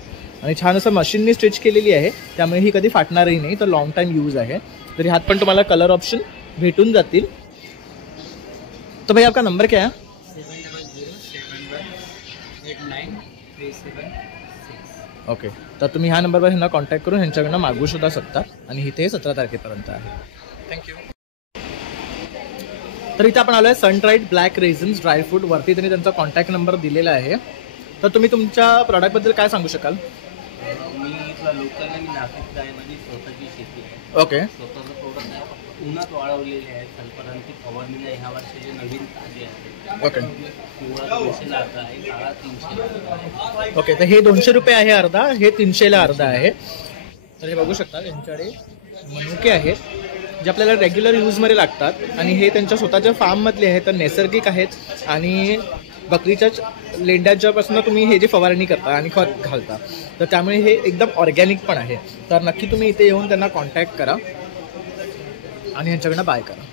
आणि छान असं मशीननी स्टिच केलेली आहे त्यामुळे ही कधी फाटणारही नाही. तर लॉंग टाईम यूज आहे. तर ह्यात पण तुम्हाला कलर ऑप्शन भेटून जातील. तो भाई आपका नंबर क्या है? 7007189376. ओके तर तुम्ही ह्या नंबरवर ह्यांना कॉन्टॅक्ट करून ह्यांच्याकडनं मागू सुद्धा शकता. आणि इथे 17 तारखेपर्यंत आहे. थँक्यू. तर इथे आपण आलोय सनट्राईट ब्लॅक रेझन्स ड्रायफ्रूट. वरती त्यांनी त्यांचा कॉन्टॅक्ट नंबर दिलेला आहे. तर तुम्ही तुमच्या प्रॉडक्टबद्दल काय सांगू शकाल? मी इथला लोकल आणि नाशिक आहे. माझी स्वतःची शेती आहे. ओके स्वतःचं प्रोडक्ट आहे. उन्हात वाळवलेले आहेत. सल्फरांची फवारणीला ह्या वर्षीचे नवीन ताजे आहेत. ओके पिवळा 200 ला अर्धा आहे, काळा 300 ला अर्धा आहे. ओके, तर हे 200 रुपये आहे अर्धा, हे 300 ला अर्धा आहे. तर हे बघू शकता यांच्याकडे मनुके आहेत जे आपल्याला रेग्युलर यूजमध्ये लागतात आणि हे त्यांच्या स्वतःच्या फार्ममधले आहेत, तर नैसर्गिक आहेत आणि बकरीच्याच लेंड्याच्यापासून तुम्ही हे जे फवारणी करता आणि खत घालता, तर त्यामुळे हे एकदम ऑर्गॅनिक पण आहे. तर नक्की तुम्ही इथे येऊन त्यांना कॉन्टॅक्ट करा आणि यांच्याकडनं बाय करा.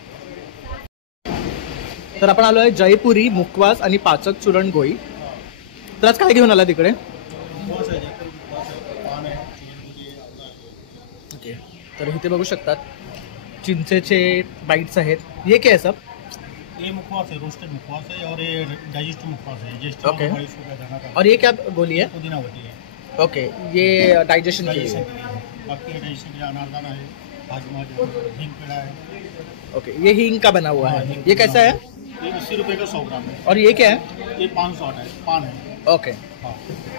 तर आपण आलो आहे जयपुरी मुखवास आणि पाचक चूरण गोळी. तर आज काय घेऊन आला तिकडे? ओके, तर इथे बघू शकतात चिंचेचे बाइट्स आहेत. ये क्या है सब? ये मुखवास है, रोस्टेड मुखवास है और ये डाइजेस्टिव मुखवास है. ओके, और ये क्या गोली है? पुदीना होती है. ओके, ये डाइजेशन के लिए. बाकी डाइजेशन के लिए अनारदाना है, हाजमा हिंग पेड़ा है. ओके, ये हींग का बना हुआ है. ये कैसा है? ये 80 रुपये का 100 ग्राम है. और ये क्या है? ये 560 है, पान है. ओके,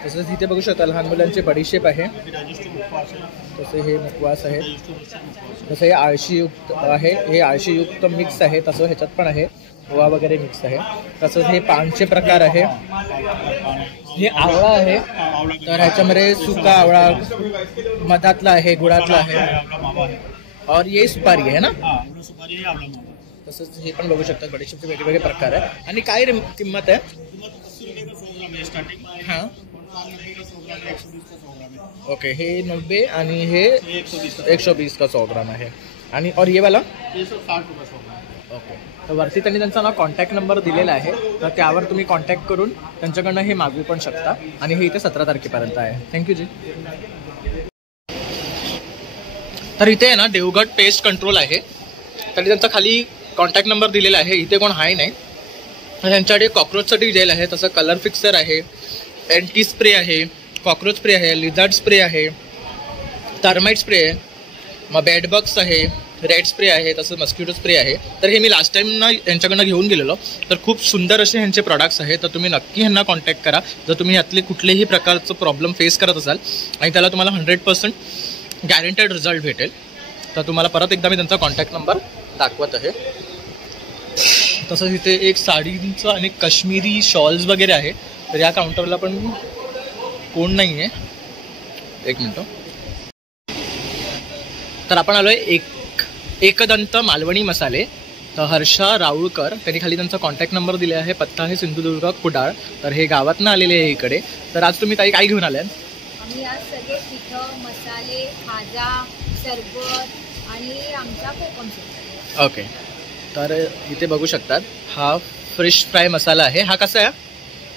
तसंच इथे बघू शकता लहान मुलांचे बडीशेप आहे. डाइजेस्टिव मुखवास है. तसे हे मुखवास आहे. डाइजेस्टिव रोस्टेड मुखवास है. तसं हे आळशीयुक्त आहे, हे आळशीयुक्त मिक्स आहे. तसं ह्याच्यात पण आहे ओवा वगैरे मिक्स आहे. तसंच हे पानचे प्रकार आहे. हे आवळा आहे, तर ह्याच्यामध्ये सुका आवळा मधातला आहे, गुळातला आहे. और ये सुपारी आहे ना? सुपारी है, आवला मावा. तसंच हे पण बघू शकता बडीशेपचे वेगवेगळे प्रकार आहे. आणि काय किंमत आहे? स्टार्टिंग. हां, 100 ग्राम है, 120 का 100 ग्राम है. ओके, हे 90 आणि हे 120 का 100 ग्राम आहे. आणि और ये वाला? ये सब 60 रुपये 100 ग्राम. ओके, तर वरती त्यांनी त्यांचा ना कॉन्टॅक्ट नंबर दिलेला आहे, तर त्यावर तुम्ही कॉन्टॅक्ट करून त्यांच्याकडनं हे मागवू पण शकता. आणि हे इथे 17 तारखेपर्यंत आहे. थँक्यू जी. तर इथे आहे ना देवगड पेस्ट कंट्रोल आहे, तर त्यांचा खाली कॉन्टॅक्ट नंबर दिलेला आहे. इथे कोण आहे नाही. त्यांच्याकडे कॉक्रोचसाठी जेल आहे, तसं कलर फिक्सर आहे, एंटी स्प्रे आहे, कॉक्रोच स्प्रे आहे, लिझार्ड स्प्रे आहे, टर्माइट स्प्रे आहे, मग बेडबग्स आहे, रेड स्प्रे आहे, तसं मस्किटो स्प्रे आहे. तर हे मी लास्ट टाइम ना यांच्याकडनं घेऊन गेलेलो, तर खूप सुंदर असे ह्यांचे प्रॉडक्ट्स आहेत. तर तुम्ही नक्की ह्यांना कॉन्टॅक्ट करा जर तुम्ही यातले कुठलेही प्रकारचं प्रॉब्लेम फेस करत असाल आणि त्याला तुम्हाला 100% गॅरंटेड रिझल्ट भेटेल. तर तुम्हाला परत एकदा मी त्यांचा कॉन्टॅक्ट नंबर दाखवत आहे. तसंच इथे एक साडींचं आणि काश्मीरी शॉल्स वगैरे आहे. तर या काउंटरला पण कोण नाही आहे. एक मिनटं. तर आपण आलो आहे एकदंत मालवणी मसाले. तर हर्षा राऊळकर त्यांनी खाली त्यांचा कॉन्टॅक्ट नंबर दिले आहे. पत्ता आहे सिंधुदुर्ग कुडाळ. तर हे गावातनं आलेले आहे इकडे. तर आज तुम्ही ताई काय घेऊन आल्या? आम्ही आज सगळे पिठं, मसाले, खाजा, सरबत आणि आमचा कोकम सरबत. ओके, तर इथे बघू शकतात हा फिश फ्राय मसाला आहे. हा कसा आहे?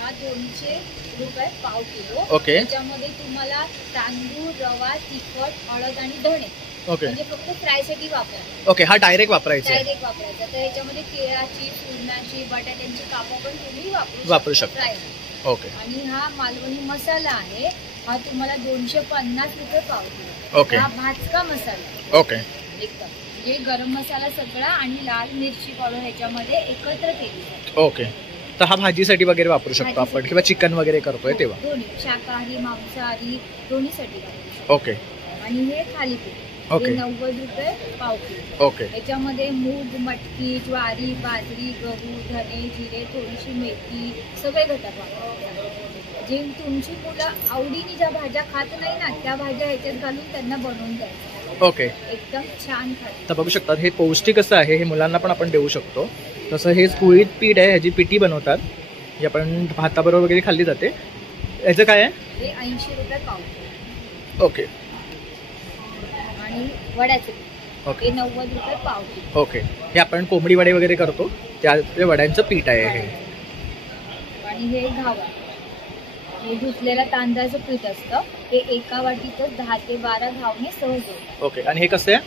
हा 200 रुपये पाव किलो. ओके. त्याच्यामध्ये तुम्हाला तांदूळ, रवा, तिखट, हळद आणि धणे. ओके, म्हणजे फक्त फ्रायसाठी वापरायचं. ओके, हा डायरेक्ट वापरायचा आहे. डायरेक्ट वापरायचा. तर याच्यामध्ये केळाची, पूर्णाची, बटाट्यांची कापं पण तुम्ही वापरू शकता. फ्राय. ओके, आणि हा मालवणी मसाला आहे. हा तुम्हाला 250 रुपये पाव किलो. ओके. हा भाजका मसाला. ओके, एकदम म्हणजे गरम मसाला सगळा आणि लाल मिरची पावडर ह्याच्यामध्ये एकत्र केली जाते. ओके. तर हा भाजीसाठी वगैरे वापरू शकतो आपण, किंवा चिकन वगैरे करतोय तेव्हा. दोन्ही शाकाहारी, मांसाहारी दोन्हीसाठी वापरू शकतो. ओके. आणि हे थालीपीठ. ओके. हे 90 रुपये पाव किलो. ओके. याच्यामध्ये मूग, मटकी, ज्वारी, बाजरी, गहू, धने, जिरे, थोडीशी मेथी सगळे घटक वापरतात. जे तुमची मुलं आवडीने ज्या भाज्या खात नाही ना त्या भाज्या ह्याच्यात घालून त्यांना बनवून द्यायचं. ओके, एकदम छान खाते. तर बघू शकतात हे पौष्टिक असं आहे. हे मुलांना पण आपण देऊ शकतो. तसं हे कुळीत पीठ आहे, ह्याची पिठी बनवतात, जी आपण भाताबरोबर वगैरे खाल्ली जाते. याचं काय आहे? हे 80 रुपये पाव किलो. ओके. आणि वड्याचं पीठ. ओके. हे 90 रुपये पाव किलो. ओके, हे आपण कोंबडी वडे वगैरे करतो त्या वड्यांचं पीठ आहे हे. आणि हे घावा. हे धुतलेलं तांदळाचं पीठ असतं. हे एका वाटीतच 10 ते 12 घावणे सहज होतात. ओके, आणि हे कसं आहे?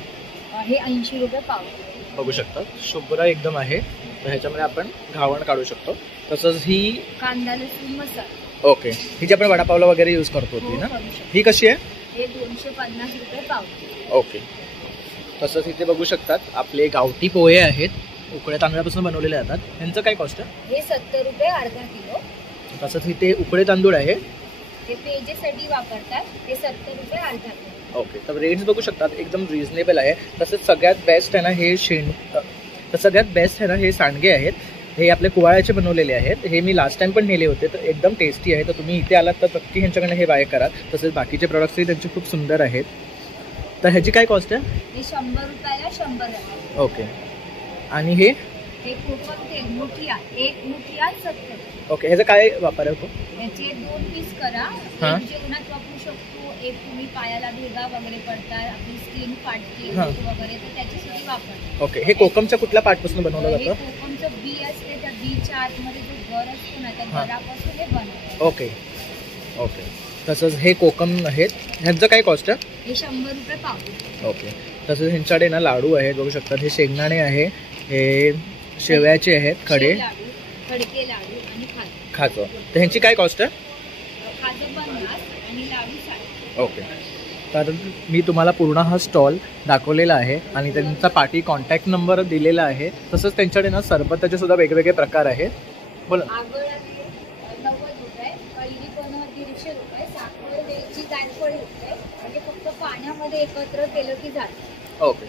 हे 80 रुपये पाव किलो. बघू शकता शुभ्र एकदम आहे. तर ह्याच्यामध्ये आपण घावण काढू शकतो. तसंच ही कांदा लसूण मसाला. ओके, ही जी आपण वडापावला वगैरे यूज करतो ती ना, ही कशी आहे? हे 250 रुपये पाव किलो. ओके. तसंच इथे बघू शकतात आपले गावठी पोहे आहेत, उकळ्या तांदळापासून बनवलेले जातात. ह्यांचं काय कॉस्ट आहे? हे 70 रुपये अर्धा किलो. तसंच इथे उकळे तांदूळ आहे, ते पेजेसाठी वापरतात, ते 70 रुपये अर्धा किलो. ओके, तर रेट्स बघू शकतात एकदम रिझनेबल आहे. तसंच सगळ्यात बेस्ट आहे ना हे सगळ्यात बेस्ट आहे ना हे सांडगे आहेत. हे आपले कुवाळ्याचे बनवलेले आहेत. हे मी लास्ट टाइम पण नेले होते, तर एकदम टेस्टी आहे. तर तुम्ही इथे आलात तर नक्की ह्यांच्याकडनं हे बाय करा. तसेच बाकीचे प्रोडक्ट्सही त्यांचे खूप सुंदर आहेत. तर ह्याची काय कॉस्ट आहे? हे 100 रुपयाला 100 ग्रॅम. ओके, आणि हे कोकम तेल मुठिया, एक मुठिया 70. ओके, ह्याचा काय वापर आहे? याचे 2 पीस करा. हां. एक जेवणात वापरू शकतो, एक तुम्ही पायाला भेगा वगैरे पडतात, आपली स्किन फाटते हां. वगैरे, तर त्याच्यासाठी वापरतात. ओके, हे कोकमच्या कुठल्या पार्टपासून बनवलं हे जातं? कोकमचं बी असते, त्या बीच्या आतमध्ये जो गर असतो ना, त्या हां. गरापासून हे बनवतात. ओके ओके, तसंच हे कोकम आहेत. ह्यांचं काय कॉस्ट आहे? हे 100 रुपये पाव. ओके, तसंच ह्यांच्याकडे ना लाडू आहेत बघू शकतात. हे शेंगदाणे आहे, हे शेवयाचे आहेत खडे, शेव लाडू, खडके लाडू आणि खाचं. तर ह्यांची काय कॉस्ट आहे? खाजं 50 आणि लाडू 60. ओके, तर मी तुम्हाला पूर्ण हा स्टॉल दाखवलेला आहे आणि त्यांचा पाठी कॉन्टॅक्ट नंबर दिलेला आहे. तसंच त्यांच्याकडे ना सरबताचे सुद्धा वेगवेगळे प्रकार आहेत. बोला. आगळ आहे 90 रुपये, कैरी पण 150 रुपये, साखर वेलची जायफळ रुपये, म्हणजे फक्त पाण्यामध्ये एकत्र केलं की झालं. ओके,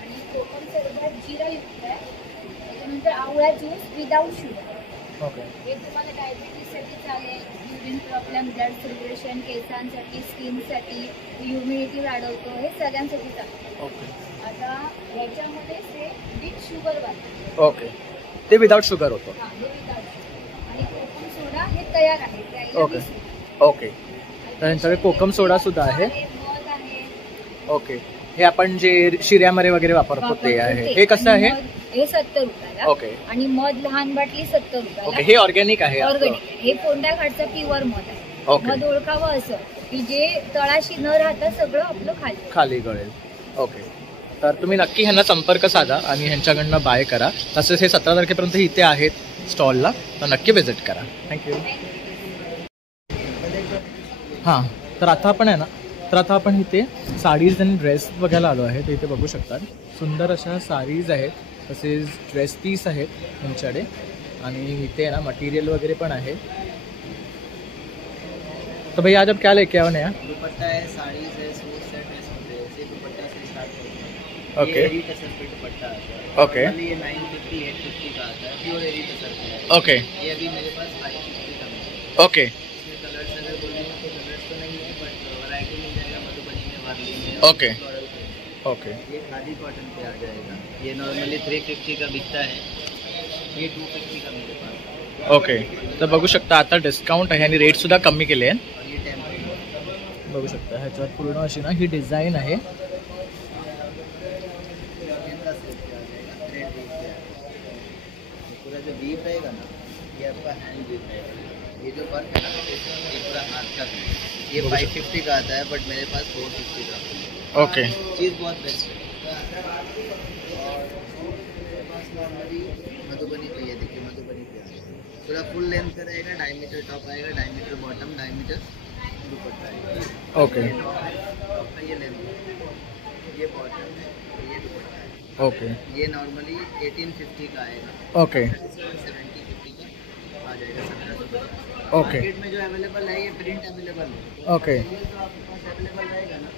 आणि कोकम सरबत जिरा युक्त आहे. त्याच्यानंतर आवळा ज्यूस विदाऊट शुगर. ओके, हे तुम्हाला डायबिटीजसाठी चालेल, युरिन प्रॉब्लेम, ब्लड सर्क्युलेशन, केसांसाठी, स्किनसाठी, ह्युमिडिटी वाढवतो, हे सगळ्यांसाठी चालेल. ओके, आता ह्याच्यामध्ये ते विथ शुगर वाटतं. ओके, ते विदाउट शुगर होतं. हां, हे विदाऊट शुगर. आणि कोकम सोडा हे तयार आहे, प्यायला ओके. 20 रुपये. ओके, तर यांच्याकडे कोकम सोडा सुद्धा आहे. मध आहे. ओके, हे आपण जे शिऱ्यामध्ये वगैरे वापरतो ते आहे. हे कसं आहे? आणि मध हे 70 रुपयाला. ओके. आणि मध लहान बाटली 70 रुपयाला. ओके, हे ऑर्गॅनिक आहे. ऑर्गॅनिक. हे फोंडाघाटचं प्युअर मध आहे. ओके. मध ओळखावं असं की जे तळाशी न राहता सगळं आपलं खाली गळेल. ओके, तर तुम्ही नक्की ह्यांना संपर्क साधा आणि ह्यांच्याकडनं बाय करा. तसेच हे 17 तारखेपर्यंत इथे आहेत स्टॉलला, तर नक्की व्हिजिट करा. थँक्यू. हां, तर आता आपण इथे साडीज आणि ड्रेस बघायला आलो आहे. तर इथे बघू शकतात सुंदर अशा साडीज आहेत, तसेच ड्रेस पीस आहेत त्यांच्याकडे. आणि इथे ना मटेरियल वगैरह पण है। तो भैया आज आप क्या लेके आओ नया? दुपट्टा है, साड़ीज है, सूट्स है, ड्रेस होते हैं, इसे दुपट्टा से स्टार्ट करते हैं। ओके। ये एरी टसर पे दुपट्टा आता है। ओके। ये 950 850 का आता है, प्योर एरी टसर पे है। ओके। ये अभी मेरे पास 550 का है। ओके। इसमें कलर्स अगर बोलेंगे तो कलर्स तो नहीं है, बट वैरायटी मिल जाएगा मधुबनी में, वारली में। ओके। ओके। ये खादी कॉटन पे आ जाएगा। ये नॉर्मली 350 का बिकता है, ये 250 का मेरे पास। ओके, तर बघू शकता आता डिस्काउंट आहे आणि रेट सुद्धा कमी केले आहे। और ये टेम्पल बघू शकता ह्याच्यावर पूर्ण अशी ना ही डिझाईन आहे। पूरा जो वीव रहेगा ना, ये आपका हैंड वीव रहेगा। ये जो वर्क है ना, ये पूरा हाथ का वीव है। ये 550 का आता है, बट मेरे पास 450 का है। ओके। चीज़ बहुत बेस्ट है। और मेरे पास नॉर्मली मधुबनी पे, ये देखिए मधुबनी पे पूरा फुल लेंथ का रहेगा, 2.5 मीटर टॉप आएगा, 2.5 मीटर बॉटम, 2.5 मीटर दुपट्टा आएगा। ओके। ये टॉप है, टॉप का ये लेंथ है, ये बॉटम है, ये दुपट्टा है। ओके। ये नॉर्मली 1850 का आएगा। ओके। 70-50 का आ जाएगा, 1700। ओके। मार्केट में जो अवेलेबल है, ये प्रिंट अवेलेबल है। ओके। ये जो आपके पास अवेलेबल रहेगा ना,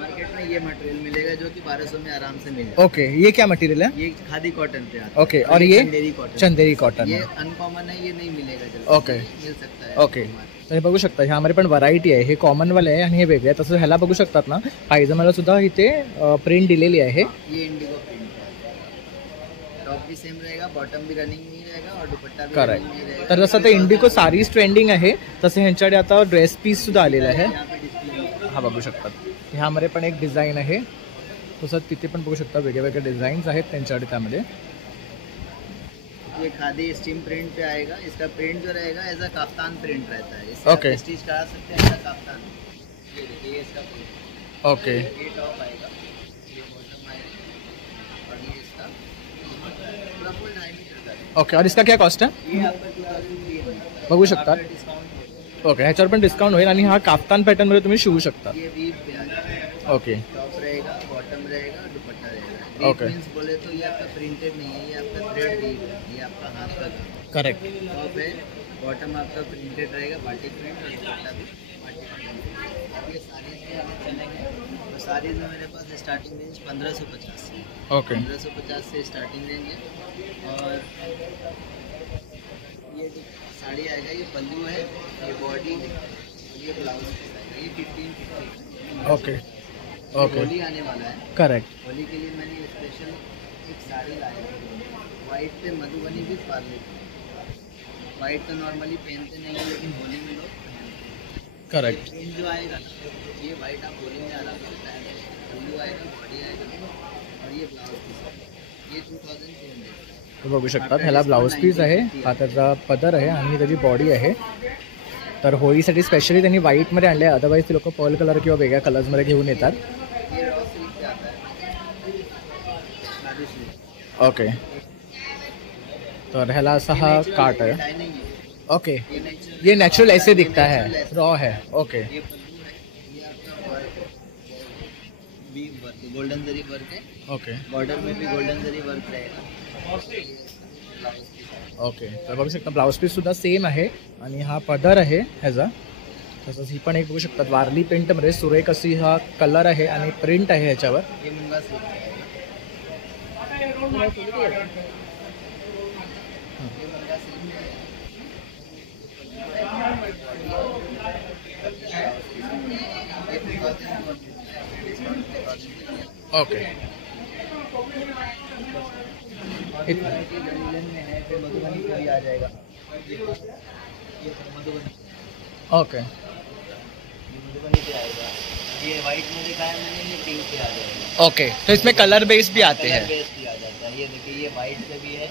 मार्केट में ये मटेरियल मिलेगा जो कि 1200 में आराम से मिल जाएगा। ओके, ये क्या मटेरियल है? ये खादी कॉटन पे आता है। ओके, और ये चंदेरी कॉटन। चंदेरी कॉटन ये है। अनकॉमन है, ये नहीं मिलेगा जल्दी। ओके। मिल सकता है। ओके, तर हे बघू शकता ह्यामध्ये पण व्हरायटी आहे। हे कॉमनवाले आहे आणि हे वेगळे आहे। तसं ह्याला बघू शकतात ना, पायजमाला सुद्धा इथे प्रिंट दिलेली आहे। ये इंडिगो प्रिंट है। टॉप भी सेम रहेगा, बॉटम भी रनिंग में रहेगा और दुपट्टा भी करेक्ट। रनिंग में रहेगा। तर जसं ते इंडिको सारीज ट्रेंडिंग आहे, तसं ह्यांच्याकडे आता ड्रेस पीस सुद्धा आलेला आहे। यहाँ पे डिस्प्ले हा बघू शकतात, ह्यामध्ये पण एक डिझाईन आहे। तसंच तिथे पण बघू शकता वेगळे वेगळे डिझाईन्स आहेत त्यांच्याकडे त्यामध्ये। ये खादी स्टीम प्रिंट पे आएगा। इसका प्रिंट जो रहेगा ऐसा काफ्तान प्रिंट रहता है। इससे ओके। आप स्टिच करा सकते हैं, ऐसा काफ्तान। ये देखिए, ये इसका प्रिंट। ओके। ये टॉप आएगा, ये बॉटम आएगा और ये इसका दुपट्टा है। पूरा फुल 2.5 मीटर का है। ओके, और इसका क्या कॉस्ट है? ये आपका 2003 है। बघू शकता। डिस्काउंट ओके, ह्याच्यावर पण डिस्काउंट होईल आणि हा काफ्तान पॅटर्न मध्ये तुम्ही शिवू शकता। ये वीव पे आ जाएगा। ओके। टॉप रहेगा, बॉटम रहेगा, दुपट्टा रहेगा। ओके। मींस बोले तो ये आपका प्रिंटेड नहीं है, ये आपका थ्रेड वीव है, ये आपका हाथ का काम है। करेक्ट। टॉप है, बॉटम आपका प्रिंटेड रहेगा, बाटिक प्रिंट, और दुपट्टा भी बाटिक प्रिंट। अब ये साड़ीज में अगर चलेंगे तो साड़ीज में मेरे पास स्टार्टिंग रेंज 1550 से, ओके 1550 से स्टार्टिंग रेंज है। और ये जो साड़ी आएगा ये पल्लू है, ये बॉडी है, और ये ब्लाउज आएगा, ये 1550। ओके ओके होली आने वाला है, करेक्ट। होली के लिए मैंने स्पेशल एक साड़ी लाई है, वाइट पे मधुबनी भी पार्ले। वाइट तो नॉर्मली पहनते नहीं है, लेकिन होली में लोग करेक्ट। प्रिंट जो आएगा ये वाइट आप होली में आराम से पहन सकते हैं। पल्लू आएगा, बॉडी आएगा, और ये ब्लाउज पीस, ये 2300। बघू शकतात ह्याला ब्लाऊज पीस आहे, हा त्याचा पदर आहे आणि त्याची बॉडी आहे। तर होळीसाठी स्पेशली त्यांनी व्हाईटमध्ये आणले, अदरवाईज ते लोक पर्ल कलर किंवा वेगळ्या कलर्समध्ये घेऊन येतात। ये रॉ सिल्क पे आता है, नादू सिल्क। ओके, तर ह्याला असा हा काट आहे। लाइनिंग है, ओके, ये नेचुरल, ये नेचुरल ऐसे दिखता है, रॉ है। ओके ये पल्लू है, ये आपका वर्क है, वीव वर्क, गोल्डन जरी वर्क है, ओके बॉर्डर में भी गोल्डन जरी वर्क रहेगा। ब्लाउज पीस ओके, तर बघू शकता ब्लाऊज पीस सुद्धा सेम आहे आणि हा पदर आहे ह्याचा। तसंच ही पण एक बघू शकतात वारली प्रिंटमध्ये सुरेख अशी हा कलर आहे आणि प्रिंट आहे ह्याच्यावर। ये मुंगा सिल्क है, ये मुंगा सिल्क है। ओके, में है, फिर मधुबनी पे भी आ जाएगा। ये मधुबनी, ओके ये मधुबनी पे आएगा। ये वाइट में दिखाया मैंने, ये पिंक पे आ जाएगा। ओके, तो इसमें कलर बेस भी आते कलर हैं। बेस भी आ जाता है। ये देखिए, ये वाइट पे भी है,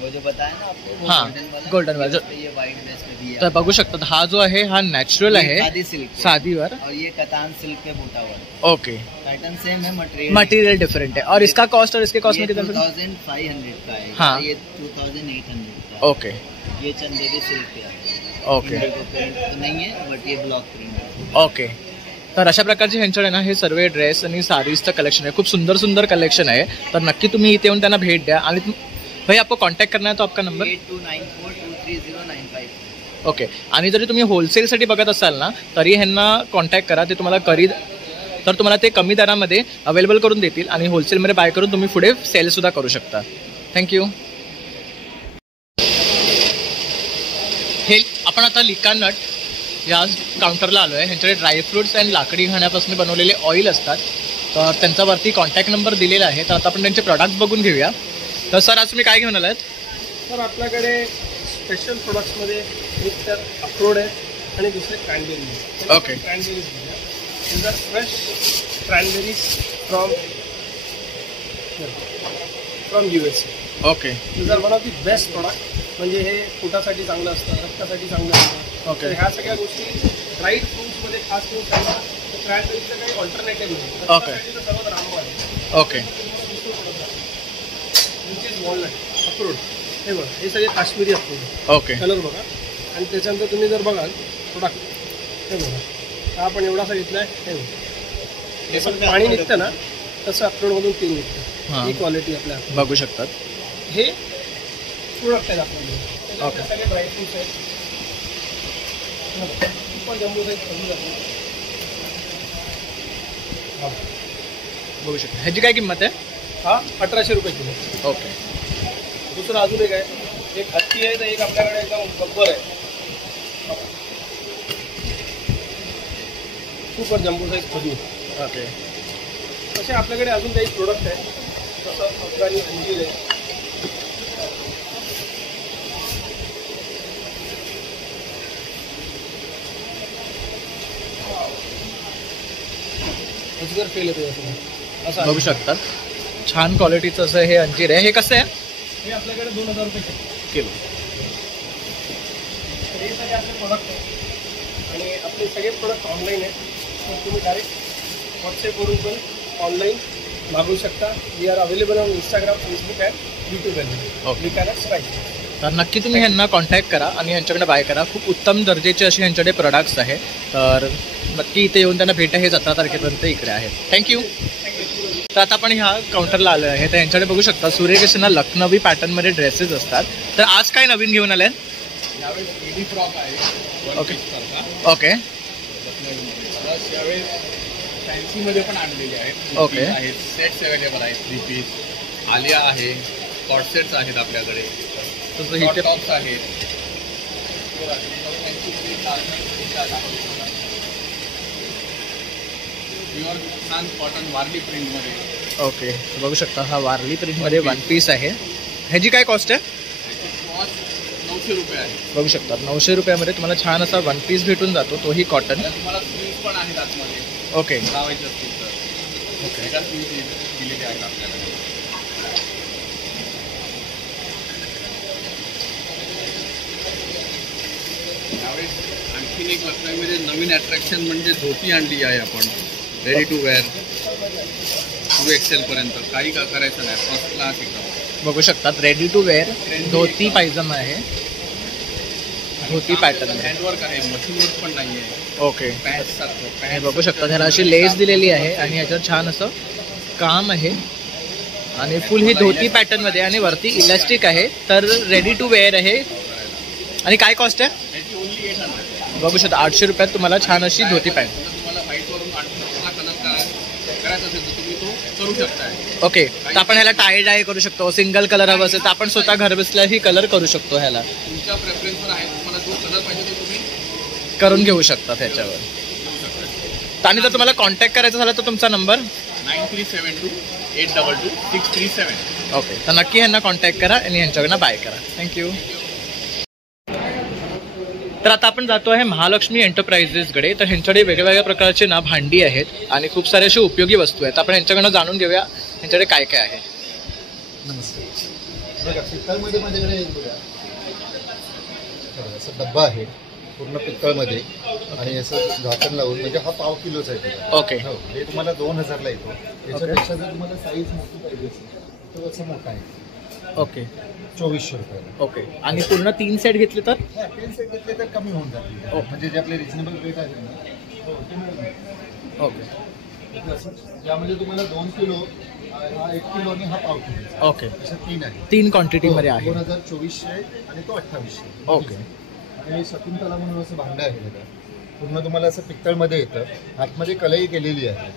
वो जो बताया ना आपको, वो हाँ, गोल्डन वाला। ये वाइट बेस पे भी है। तर बघू शकतात हा जो आहे हा नॅचरल आहे, सादी सिल्क पे, सादीवर। और ये कतान सिल्क पे बूटा हुआ है। ओके, पैटर्न सेम है, मटेरियल मटेरियल डिफरेंट है। और इसका कॉस्ट और इसके कॉस्ट में कितना? 2500 का है। हाँ। ये 2800 का। ओके ये चंदेरी सिल्क पे आता है। ओके इंडिगो प्रिंट तो नहीं है, बट ये ब्लॉक प्रिंट है। ओके, तर अशा प्रकारचे ह्यांच्याकडे ना हे सर्व ड्रेस आणि साडीजचं कलेक्शन आहे, खूप सुंदर सुंदर कलेक्शन आहे। तर नक्की तुम्ही इथे येऊन त्यांना भेट द्या। आणि भाई आपको कॉन्टॅक्ट करना है तो आपका नंबर 8294230955। ओके, आणि जरी तुम्ही होलसेलसाठी बघत असाल ना तरी ह्यांना कॉन्टॅक्ट करा, ते तुम्हाला तर तुम्हाला ते कमी दरामध्ये अवेलेबल करून देतील आणि होलसेलमध्ये बाय करून तुम्ही पुढे सेलसुद्धा करू शकता। थँक्यू। हे आपण आता लिकानट या काउंटरला आलो आहे। ह्यांच्याकडे ड्रायफ्रुट्स अँड लाकडी घाण्यापासून बनवलेले ऑइल असतात, तर त्यांच्यावरती कॉन्टॅक्ट नंबर दिलेला आहे। तर आता आपण त्यांचे प्रॉडक्ट्स बघून घेऊया। तर सर आज तुम्ही काय घेऊन आलात? तर आपल्याकडे स्पेशल प्रोडक्ट्समध्ये एक तर अक्रोड आहे आणि दुसरे cranberry. Okay, cranberries these are fresh cranberries from USA. Okay these are one of the best product. म्हणजे हे पोटासाठी चांगलं असतं, रक्तासाठी चांगलं असतं। ओके, तर ह्या सगळ्या गोष्टी ड्राईड फ्रूट्समध्ये खास करून खायला, तर क्रॅनबेरीचं काही ऑल्टरनेटिव्ह नाही। ओके. रक्तासाठी तर सर्वात रामबाण आहे। ओके विच इज वॉलनट अक्रोड, हे बघा, हे सगळे काश्मीरी अक्रोड। ओके कलर बघा, आणि त्याच्यानंतर तुम्ही जर बघाल प्रोडक्ट, हे बघा, हा आपण एवढासा घेतला आहे, हे बघा, जसं पाणी निघतं ना तसं अक्रोडमधून तेल निघतं। हां. ही क्वालिटी आपल्या बघू शकतात। हे प्रोडक्ट आहेत आपल्याकडे। ओके. सगळे ड्रायफ्रुट्स आहेत, पण जम्बो साईज कमी जातो। बघू शकता। ह्याची काय किंमत आहे? हा 1800 रुपये किलो। ओके, दुसरं अजून एक आहे, एक हत्ती आहे, तर एक आपल्याकडे एकदम गब्बर आहे, सुपर जम्बो साईज खजूर। ओके, तसे आपल्याकडे अजून काही प्रोडक्ट आहे, जसं अफगाणी अंजीर आहे, अजगर फेल येतो असं बघू शकतात। छान क्वालिटीचं असं हे अंजीर आहे। हे कसं आहे? हे आपल्याकडे 2000 रुपये किलो। तर हे सगळे आपले प्रोडक्ट आहे, आणि आपले सगळे प्रोडक्ट ऑनलाईन आहेत, तर तुम्ही डायरेक्ट व्हॉट्सॲपवरून पण ऑनलाईन मागवू शकता। We are available on Instagram, Facebook and YouTube okay. लिकानट राईट। तर नक्की तुम्ही ह्यांना कॉन्टॅक्ट करा आणि ह्यांच्याकडे बाय करा। खूप उत्तम दर्जाचे असे ह्यांच्याकडे प्रोडक्ट्स आहे, तर नक्की इथे येऊन त्यांना भेटा। हे 17 तारखेपर्यंत इकडे आहेत। थँक्यू। तर आता आपण ह्या काउंटरला आलो आहे, तर यांच्याकडे बघू शकता सूर्यकेशना लखनवी पॅटर्नमध्ये ड्रेसेस असतात। तर आज काय नवीन घेऊन आले? यावेळेस मिनी फ्रॉक आहे ओके. सारखा ओके प्लस यावेळेस फॅन्सीमध्ये पण आणलेले आहेत. ओके. आहेत सेट्स अवेलेबल आहेत 3 पीस. आलिया आहे, कॉट सेट्स आहेत आपल्याकडे, तसं शॉर्ट इथे टॉप्स आहेत. प्युअर छान कॉटन वारली प्रिंटमध्ये. ओके बघू शकता हा वारली प्रिंटमध्ये 1 पीस आहे. ह्याची काय कॉस्ट आहे? कॉस्ट 900 रुपये आहे. बघू शकता 900 रुपयामध्ये तुम्हाला छान असा 1 पीस भेटून जातो, तोही कॉटन. त्यात तुम्हाला स्लीव्स पण आहेत आतमध्ये ओके लावायचे असतील तर. ओके एका स्लीव्स दिलेले आहेत आपल्याला. यावेळेस आणखीन एक लखनऊमध्ये नवीन अट्रॅक्शन म्हणजे धोती आणली आहे आपण. रेडी टू वेअर 2XL पर्यंत. काही करायचं नाही, फर्स्ट क्लास एकदम. बघू शकतात रेडी टू वेअर धोती पायजमा आहे, धोती पॅटर्न. हँडवर्क आहे, मशीन वर्क पण नाही आहे. ओके पॅन्ट सारखं हे पॅन्ट बघू शकता ह्याला अशी लेस दिलेली आहे आणि ह्याच्यावर छान असं काम आहे आणि फुल ही धोती पॅटर्न मध्ये आणि वरती इलास्टिक आहे. तर रेडी टू वेअर आहे. आणि काय कॉस्ट आहे? त्याची ओनली 800. बघू शकता 800 रुपयात तुम्हाला छान अशी धोती पॅन्ट. तुम्हाला व्हाईटवरून आणखी कलर करायचा असेल तर तुम्ही तो करू शकताय. ओके तर आपण ह्याला टाय डाय करू शकतो. सिंगल कलर हवं असेल तर आपण स्वतः घर बसल्याही कलर करू शकतो. ह्याला तुमच्या प्रेफरन्सवर आहे, तुम्हाला जो कलर पाहिजे तो तुम्ही करून घेऊ शकता त्याच्यावर. आणि जर तुम्हाला कॉन्टॅक्ट करायचा झाला तर तुमचा नंबर 9372822637. ओके तर नक्की ह्यांना कॉन्टॅक्ट करा आणि ह्यांच्याकडनं बाय करा. थँक्यू. तर आता आपण जातो आहे महालक्ष्मी एंटरप्राइजेसकडे. तर ह्यांच्याकडे वेगवेगळ्या प्रकारचे ना भांडी आहेत आणि खूप सारे असे उपयोगी वस्तू आहेत. आपण यांच्याकडनं जाणून घेऊया ह्यांच्याकडे काय काय आहे. नमस्ते. बघा पित्तळमध्ये माझ्याकडे एक बघा असं डब्बा आहे पूर्ण पित्तळमध्ये आणि असं झाकण लावून, म्हणजे हा 1/2 किलोचा आहे बघा. ओके हो हे तुम्हाला 2000ला येतो. याच्यापेक्षा जर तुम्हाला साईज मोठी पाहिजे असेल तर असं मोठा आहे ओके 2400 रुपयाला. ओके आणि पूर्ण 3 सेट घेतले तर 3 सेट घेतले तर कमी होऊन जातील. ओके. म्हणजे जे आपले रिजनेबल रेट आहे ना हो ते मिळून जाईल. ओके यामध्ये तुम्हाला 2 किलो, हा 1 किलो आणि हा 1/2 किलो ओके अशा 3 आहे. 3 क्वांटिटीमध्ये आहे. 2400 आणि तो 2800. ओके आणि शकुंतला म्हणून असं भांडं आहे बघा. पूर्ण तुम्हाला असं पित्तळमध्ये येतं, आतमध्ये कलई केलेली आहे.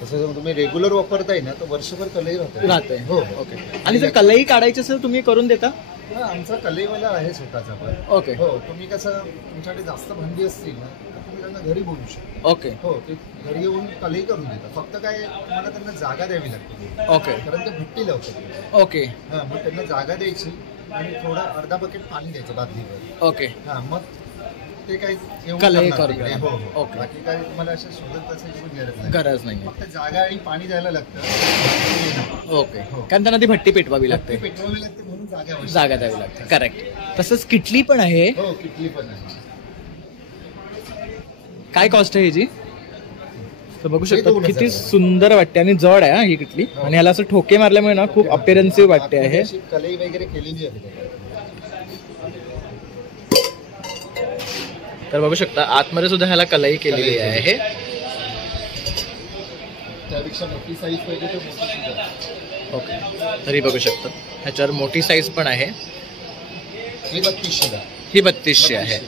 तसं जर तुम्ही रेग्युलर वापरताय ना तर वर्षभर कलई राहते. हो ओके आणि जर कलई काढायची असेल तुम्ही करून देता? हा, आमचा कलईवाला आहे स्वतःचा पण. ओके हो तुम्ही कसं तुमच्याकडे जास्त भांडी असतील ना तर तुम्ही त्यांना घरी बोलू शकता. ओके हो ते घरी येऊन कलई करून देतात. फक्त काय तुम्हाला त्यांना जागा द्यावी लागते ओके कारण ते भट्टी लावतात. ओके हा मग त्यांना जागा द्यायची आणि थोडा अर्धा बकेट पाणी द्यायचं बादलीवर. ओके हा मग ते काही एवढं कलई करणार करून नाही. हो हो. ओके. बाकी काय तुम्हाला असं शोधत असायची पण गरज नाही. गरज नाही. फक्त जागा आणि पाणी द्यायला लागतं. ओके कारण त्यांना ती भट्टी पेटवावी लागते, पेटवावी लागते म्हणून जागा जागा द्यावी लागते. करेक्ट. तसंच किटली पण आहे. हो किटली पण आहे. काय कॉस्ट आहे ह्याची? तर बघू शकता 2000 किती सुंदर वाटते आणि जड आहे हा ही किटली. आणि ह्याला असं ठोके मारल्यामुळे ना खूप अपिअरन्सिव्ह वाटते आहे. अशी कलई वगैरे केलेली आहे त्याच्यात. तर बघू शकता आतमध्ये सुद्धा ह्याला कलई केलेली आहे. त्यापेक्षा मोठी साईज पाहिजे तर मोठी सुद्धा. ओके तरी बघू शकता ह्याच्यावर मोठी साईज पण आहे. हे 3200 ही 3200 आहे.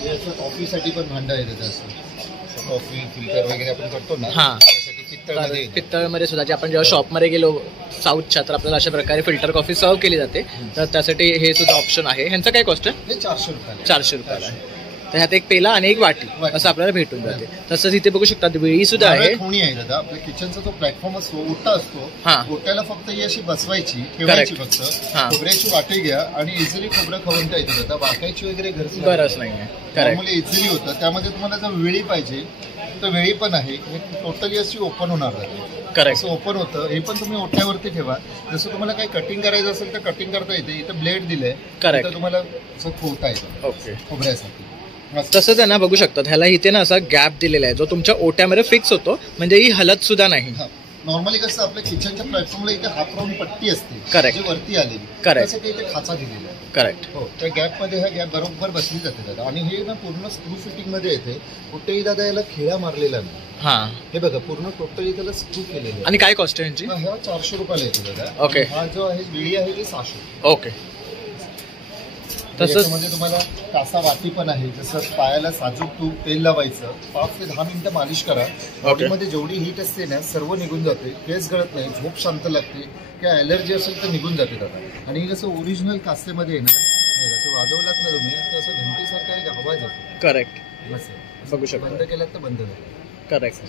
हे असं कॉफीसाठी पण भांडं आहे त्याचं असं कॉफी फिल्टर वगैरे आपण करतो ना हा. त्यासाठी पित्तळमध्ये येतं. पित्तळमध्ये सुद्धा जे आपण जेव्हा शॉपमध्ये गेलो साऊथच्या तर आपल्याला अशा प्रकारे फिल्टर कॉफी सर्व केली जाते. तर त्यासाठी हे सुद्धा ऑप्शन आहे. ह्यांचं काय कॉस्ट आहे? हे 400 रुपयाला. 400 रुपयाला आहे. तर ह्यात एक पेला आणि एक वाटी असं आपल्याला भेटून जाते. तसंच इथे बघू शकता विळी सुद्धा आहे. कोणी आहे दादा आपल्या किचनचा जो प्लॅटफॉर्म असतो ओटा असतो. हा. ओट्याला फक्त ही अशी बसवायची ठेवायची फक्त. हा. खोबऱ्याची वाटी घ्या आणि इझिली खोबरं खवणता येतं दादा. वाटायची वगैरे गरज नाहीये. करेक्ट. नॉर्मली इझिली होतं. त्यामध्ये तुम्हाला जर वेळी पाहिजे तर वेळी पण आहे. हे टोटली अशी ओपन होणार नाही. करेक्ट. असं ओपन होतं. हे पण तुम्ही ओट्यावरती ठेवा. जसं तुम्हाला काही कटिंग करायचं असेल तर कटिंग करता येते. इथं ब्लेड दिलंय. करेक्ट. तर तुम्हाला असं खोटा येतं ओके खोबऱ्यासाठी. तसंच आहे ना बघू शकतात ह्याला इथे ना असा गॅप दिलेला आहे जो तुमच्या ओट्यामध्ये फिक्स होतो म्हणजे ही हलत सुद्धा नाही. नॉर्मली कसं आपल्या किचनच्या प्लॅटफॉर्मला इथे हात राऊंड पट्टी असते. Correct. जी वरती आलेली. Correct. त्यासाठी इथे खाचा दिलेला आहे. करेक्ट. हो त्या गॅपमध्ये हा गॅप बरोबर बसली जाते दादा. आणि हे ना पूर्ण स्क्रू फिटिंग मध्ये येते. कुठेही दादा याला खेळा मारलेला नाही. हा हे बघा पूर्ण टोटली त्याला स्क्रू केलेले आहे. आणि काय कॉस्ट आहे यांची? हा 400 रुपयाला येतो दादा. ओके. हा जो आहे विळी आहे ती 600. ओके त्याच्यामध्ये तुम्हाला कासा वाटी पण आहे. जसं पायाला साजूक तूप तेल लावायचं, 5 ते 10 मिनिटं मालिश करा. बॉडीमध्ये जेवढी हीट असते ना सर्व निघून जाते, केस गळत नाही, झोप शांत लागते, किंवा ॲलर्जी असेल तर निघून जाते दादा. आणि जसं ओरिजिनल कास्तेमध्ये आहे ना, जसं वाजवलात ना तुम्ही तर असं घंटीसारखा एक आवाज येतो. करेक्ट, असं बघू शकता. बंद केलात तर बंद झालं. करेक्ट.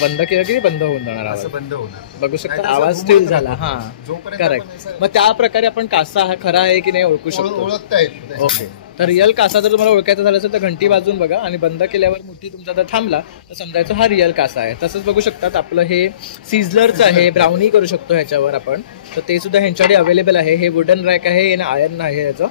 बंद केलं की बंद होऊन जाणार आवाज. असं बंद होणार. बघू शकता नाहीतर आवाज असं स्टील घुमत झाला. राहतो. हा जोपर्यंत करेक्ट. आपण असं मग त्या प्रकारे आपण कासा हा खरा आहे की नाही ओळखू शकतो. ओळखता येईल. ओके. तर रिअल कासा जर तुम्हाला ओळखायचा झाला असेल तर घंटी वाजून बघा आणि बंद केल्यावर मुठी तुमचा जर थांबला तर समजायचं हा रिअल कासा आहे. तसंच बघू शकतात आपलं हे सिझलरचं आहे, ब्राउनी करू शकतो ह्याच्यावर आपण. तर ते सुद्धा ह्यांच्याकडे अवेलेबल आहे. हे वुडन रॅक आहे आणि आयर्न आहे ह्याचं.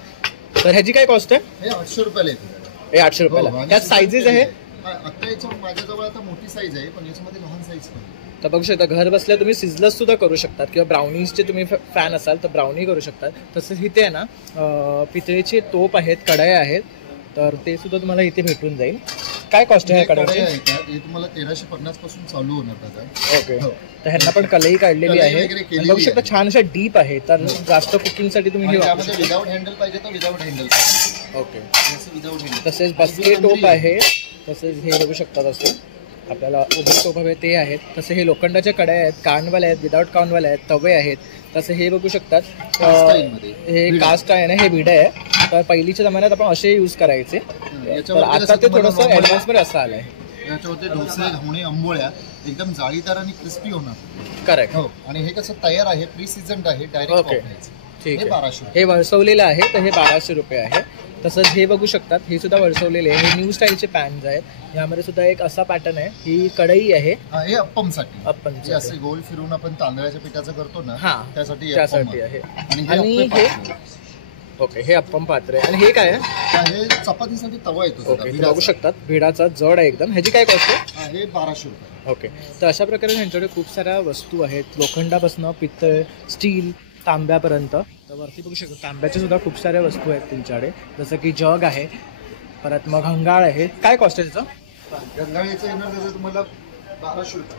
तर ह्याची काय कॉस्ट आहे? हे 800 रुपयाला येते. हे 800 रुपयाला. त्यात साईजेस आहे. आता याच्यावर माझ्याजवळ आता मोठी साईज आहे, पण याच्यामध्ये लहान साईज पण आहे. तर बघू शकता घर बसल्या तुम्ही सिझलर्स सुद्धा करू शकतात किंवा ब्राउनीजचे तुम्ही फॅन असाल तर ब्राउनी करू शकतात. तसंच इथे आहे ना पितळेचे तोप आहेत, कढया आहेत, तर ते सुद्धा तुम्हाला इथे भेटून जाईल. काय कॉस्ट आहे कढयाची? हे तुम्हाला 1350 पासून चालू होणार दादा. ओके. तर ह्यांना पण कलई काढलेली आहे. बघू शकता छान अशा डीप आहे, तर जास्त कुकिंगसाठी तुम्ही हे वापरू शकता. विदाउट हँडल पाहिजे तर without handle. Okay. Without handle. तसेच बास्केट टोप आहे. तसेच हे बघू शकता तसे आपल्याला उभे टोप हवे ते आहेत. तसे हे लोखंडाच्या कड्या आहेत, कानवाले आहेत, विदाउट कानवाले आहेत, तवे आहेत. तसे हे बघू शकतात हे कास्ट आहे ना, हे भिडं आहे. तर पहिलीच्या जमान्यात आपण असे यूज करायचे, तर आता ते थोडंसं ॲडव्हान्समध्ये असं आलं आहे. याच्यावरती डोसे, घावणे, आंबोळ्या एकदम जाळीदार आणि क्रिस्पी होणार. करेक्ट. हो. आणि हे कसं तयार आहे, प्री सीझन्ड आहे, डायरेक्ट. ओके. ठीक आहे. 1200. हे वळसवलेलं आहे, तर हे 1200 रुपये आहे. तसंच हे बघू शकतात, हे सुद्धा वळसवलेले आहे. हे न्यू स्टाईलचे पॅन्स आहेत. यामध्ये सुद्धा एक असा पॅटर्न आहे. ही कढई आहे. हे अप्पमसाठी. अप्पम जे असे गोल फिरून आपण तांदळाच्या पिठाचं करतो ना, हा त्यासाठी आहे. आणि हे ओके, हे अप्पम पात्र आहे. आणि हे काय आहे? हे चपातीसाठी तवा येतो. ओके. बघू शकतात भिडाचा जड आहे एकदम. ह्याची काय कॉस्ट आहे? हे 1200 रुपये. ओके. तर अशा प्रकारे ह्यांच्याकडे खूप साऱ्या वस्तू आहेत, लोखंडापासून पितळ, स्टील, तांब्यापर्यंत. तर वरती बघू शकतो तांब्याच्या सुद्धा खूप साऱ्या वस्तू आहेत त्यांच्याकडे, जसं की जग आहे, परत मग हंगाळ आहे. काय कॉस्ट आहे त्याचं? गंगाळीचं येणार त्याचं तुम्हाला 1200 रुपये.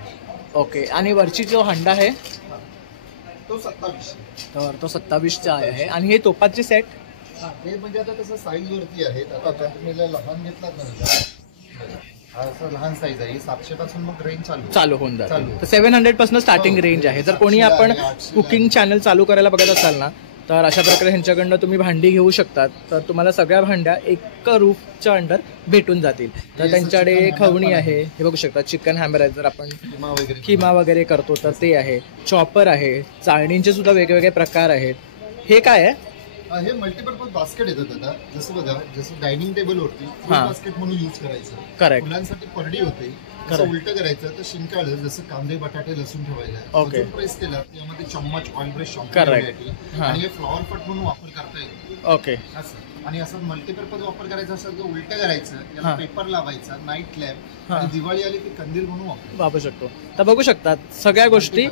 ओके. आणि वरची जो हंडा आहे तो 27. तर तो 27चा आहे. आणि हे तोपाचे सेट? हे म्हणजे आता कसं साईज वरती आहेत. आता तुम्ही लहान घेतलात ना, असं लहान साईज आहे, 700 पासून मग रेंज चालू होऊन जाते. तर 700 पासून स्टार्टिंग रेंज आहे. जर कोणी आपण कुकिंग चॅनल चालू करायला बघत असाल ना, तर अशा प्रकारे ह्यांच्याकडनं तुम्ही भांडी घेऊ शकतात. तर तुम्हाला सगळ्या भांड्या एक रूफच्या अंडर भेटून जातील. तर त्यांच्याकडे खवणी आहे, हे बघू शकता. चिकन हॅमर आहे, जर आपण किमा वगैरे करतो तर ते आहे. चॉपर आहे. चाळणींचे सुद्धा वेगवेगळे प्रकार आहेत. हे काय आहे? हे मल्टीपर्पज बास्केट येतात आता. जसं बघा, जसं डायनिंग टेबल वरती बास्केट म्हणून यूज करायचं. करेक्ट. मुलांसाठी परडी होते. उलटं करायचं तर शिंकाळ, जसं कांदे, बटाटे, लसूण ठेवायला. ओके. प्रेस केला त्यामध्ये चम्मच ऑइल ब्रश शॉम्पू करेक्ट. आणि हे फ्लॉवर पट म्हणून वापर करता येईल. ओके. असं. आणि असं मल्टीपर्पज वापर करायचा असेल तर उलटं करायचं, याला पेपर लावायचा, नाईट लॅम्प, आणि दिवाळी आली की कंदील म्हणून वापरू शकतो. तर बघू शकतात सगळ्या गोष्टी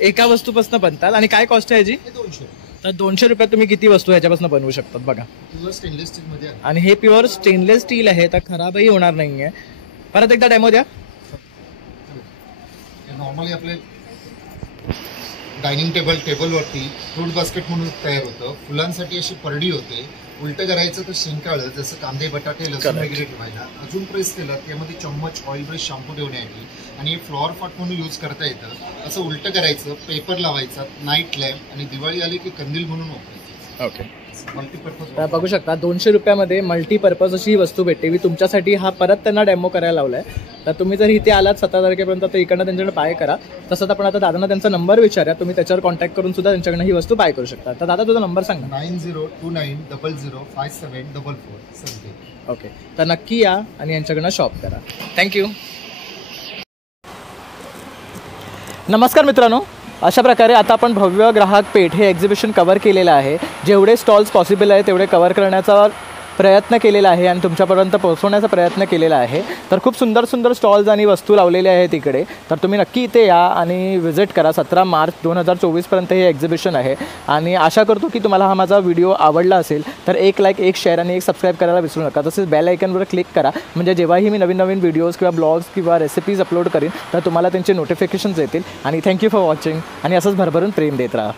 एका वस्तूपासून बनतात. आणि काय कॉस्ट आहे याची? 200. तर 200 रुपयात तुम्ही किती वस्तू ह्याच्यापासून बनवू शकतात बघा. प्युअर स्टेनलेस स्टील मध्ये. आणि हे प्युअर स्टेनलेस स्टील आहे, तर खराबही होणार नाहीये. परत एकदा डेमो द्या. नॉर्मली आपले डायनिंग टेबलवरती फ्रूट बास्केट म्हणून तयार होतं. फुलांसाठी अशी परडी होते. उलटं करायचं तर शिंकाळ, जसं कांदे, बटाटे, लसूण वगैरे ठेवायला. अजून प्रेस केलं त्यामध्ये चम्मच, ऑइल ब्रश, शॅम्पू ठेवण्यासाठी. आणि हे फ्लॉवर पॉट म्हणून यूज करता येतं. असं उलटं करायचं, पेपर लावायचा, नाईट लॅम्प, आणि दिवाळी आली की कंदील म्हणून वापरायचं. ओके. तर बघू शकता 200 रुपयामध्ये मल्टीपर्पज अशी ही वस्तू भेटते. मी तुमच्यासाठी हा परत त्यांना डेमो करायला लावलाय. तर तुम्ही जर इथे आलात 17 तारखेपर्यंत तर इकडनं त्यांच्याकडे बाय करा. तसंच आपण आता दादांना त्यांचा नंबर विचारा, तुम्ही त्याच्यावर कॉन्टॅक्ट करून सुद्धा त्यांच्याकडनं ही वस्तू बाय करू शकता. तर दादा तुझा नंबर सांगा. 9029005744. ओके. तर नक्की या आणि यांच्याकडनं शॉप करा. थँक्यू. नमस्कार मित्रांनो, अशा प्रकारे आता आपण भव्य ग्राहक पेठ हे एक्झिबिशन कव्हर केलेलं आहे. जेवढे स्टॉल्स पॉसिबल आहे तेवढे कव्हर करण्याचा प्रयत्न केलेला आहे आणि तुमच्यापर्यंत पोहोचवण्याचा प्रयत्न केलेला आहे. तर खूप सुंदर सुंदर स्टॉल्स आणि वस्तू लावलेल्या आहेत इकडे. तर तुम्ही नक्की इथे या आणि व्हिजिट करा. 17 मार्च 2024पर्यंत हे एक्झिबिशन आहे. आणि आशा करतो की तुम्हाला हा माझा व्हिडिओ आवडला असेल तर एक लाईक, एक शेअर आणि एक सबस्क्राईब करायला विसरू नका. तसेच बेल आयकॉनवर क्लिक करा, म्हणजे जेव्हाही मी नवीन नवीन व्हिडिओज किंवा ब्लॉग्स किंवा रेसिपीज अपलोड करीन तर तुम्हाला त्यांचे नोटिफिकेशन्स येतील. आणि थँक्यू फॉर वॉचिंग आणि असंच भरभरून प्रेम देत राहा.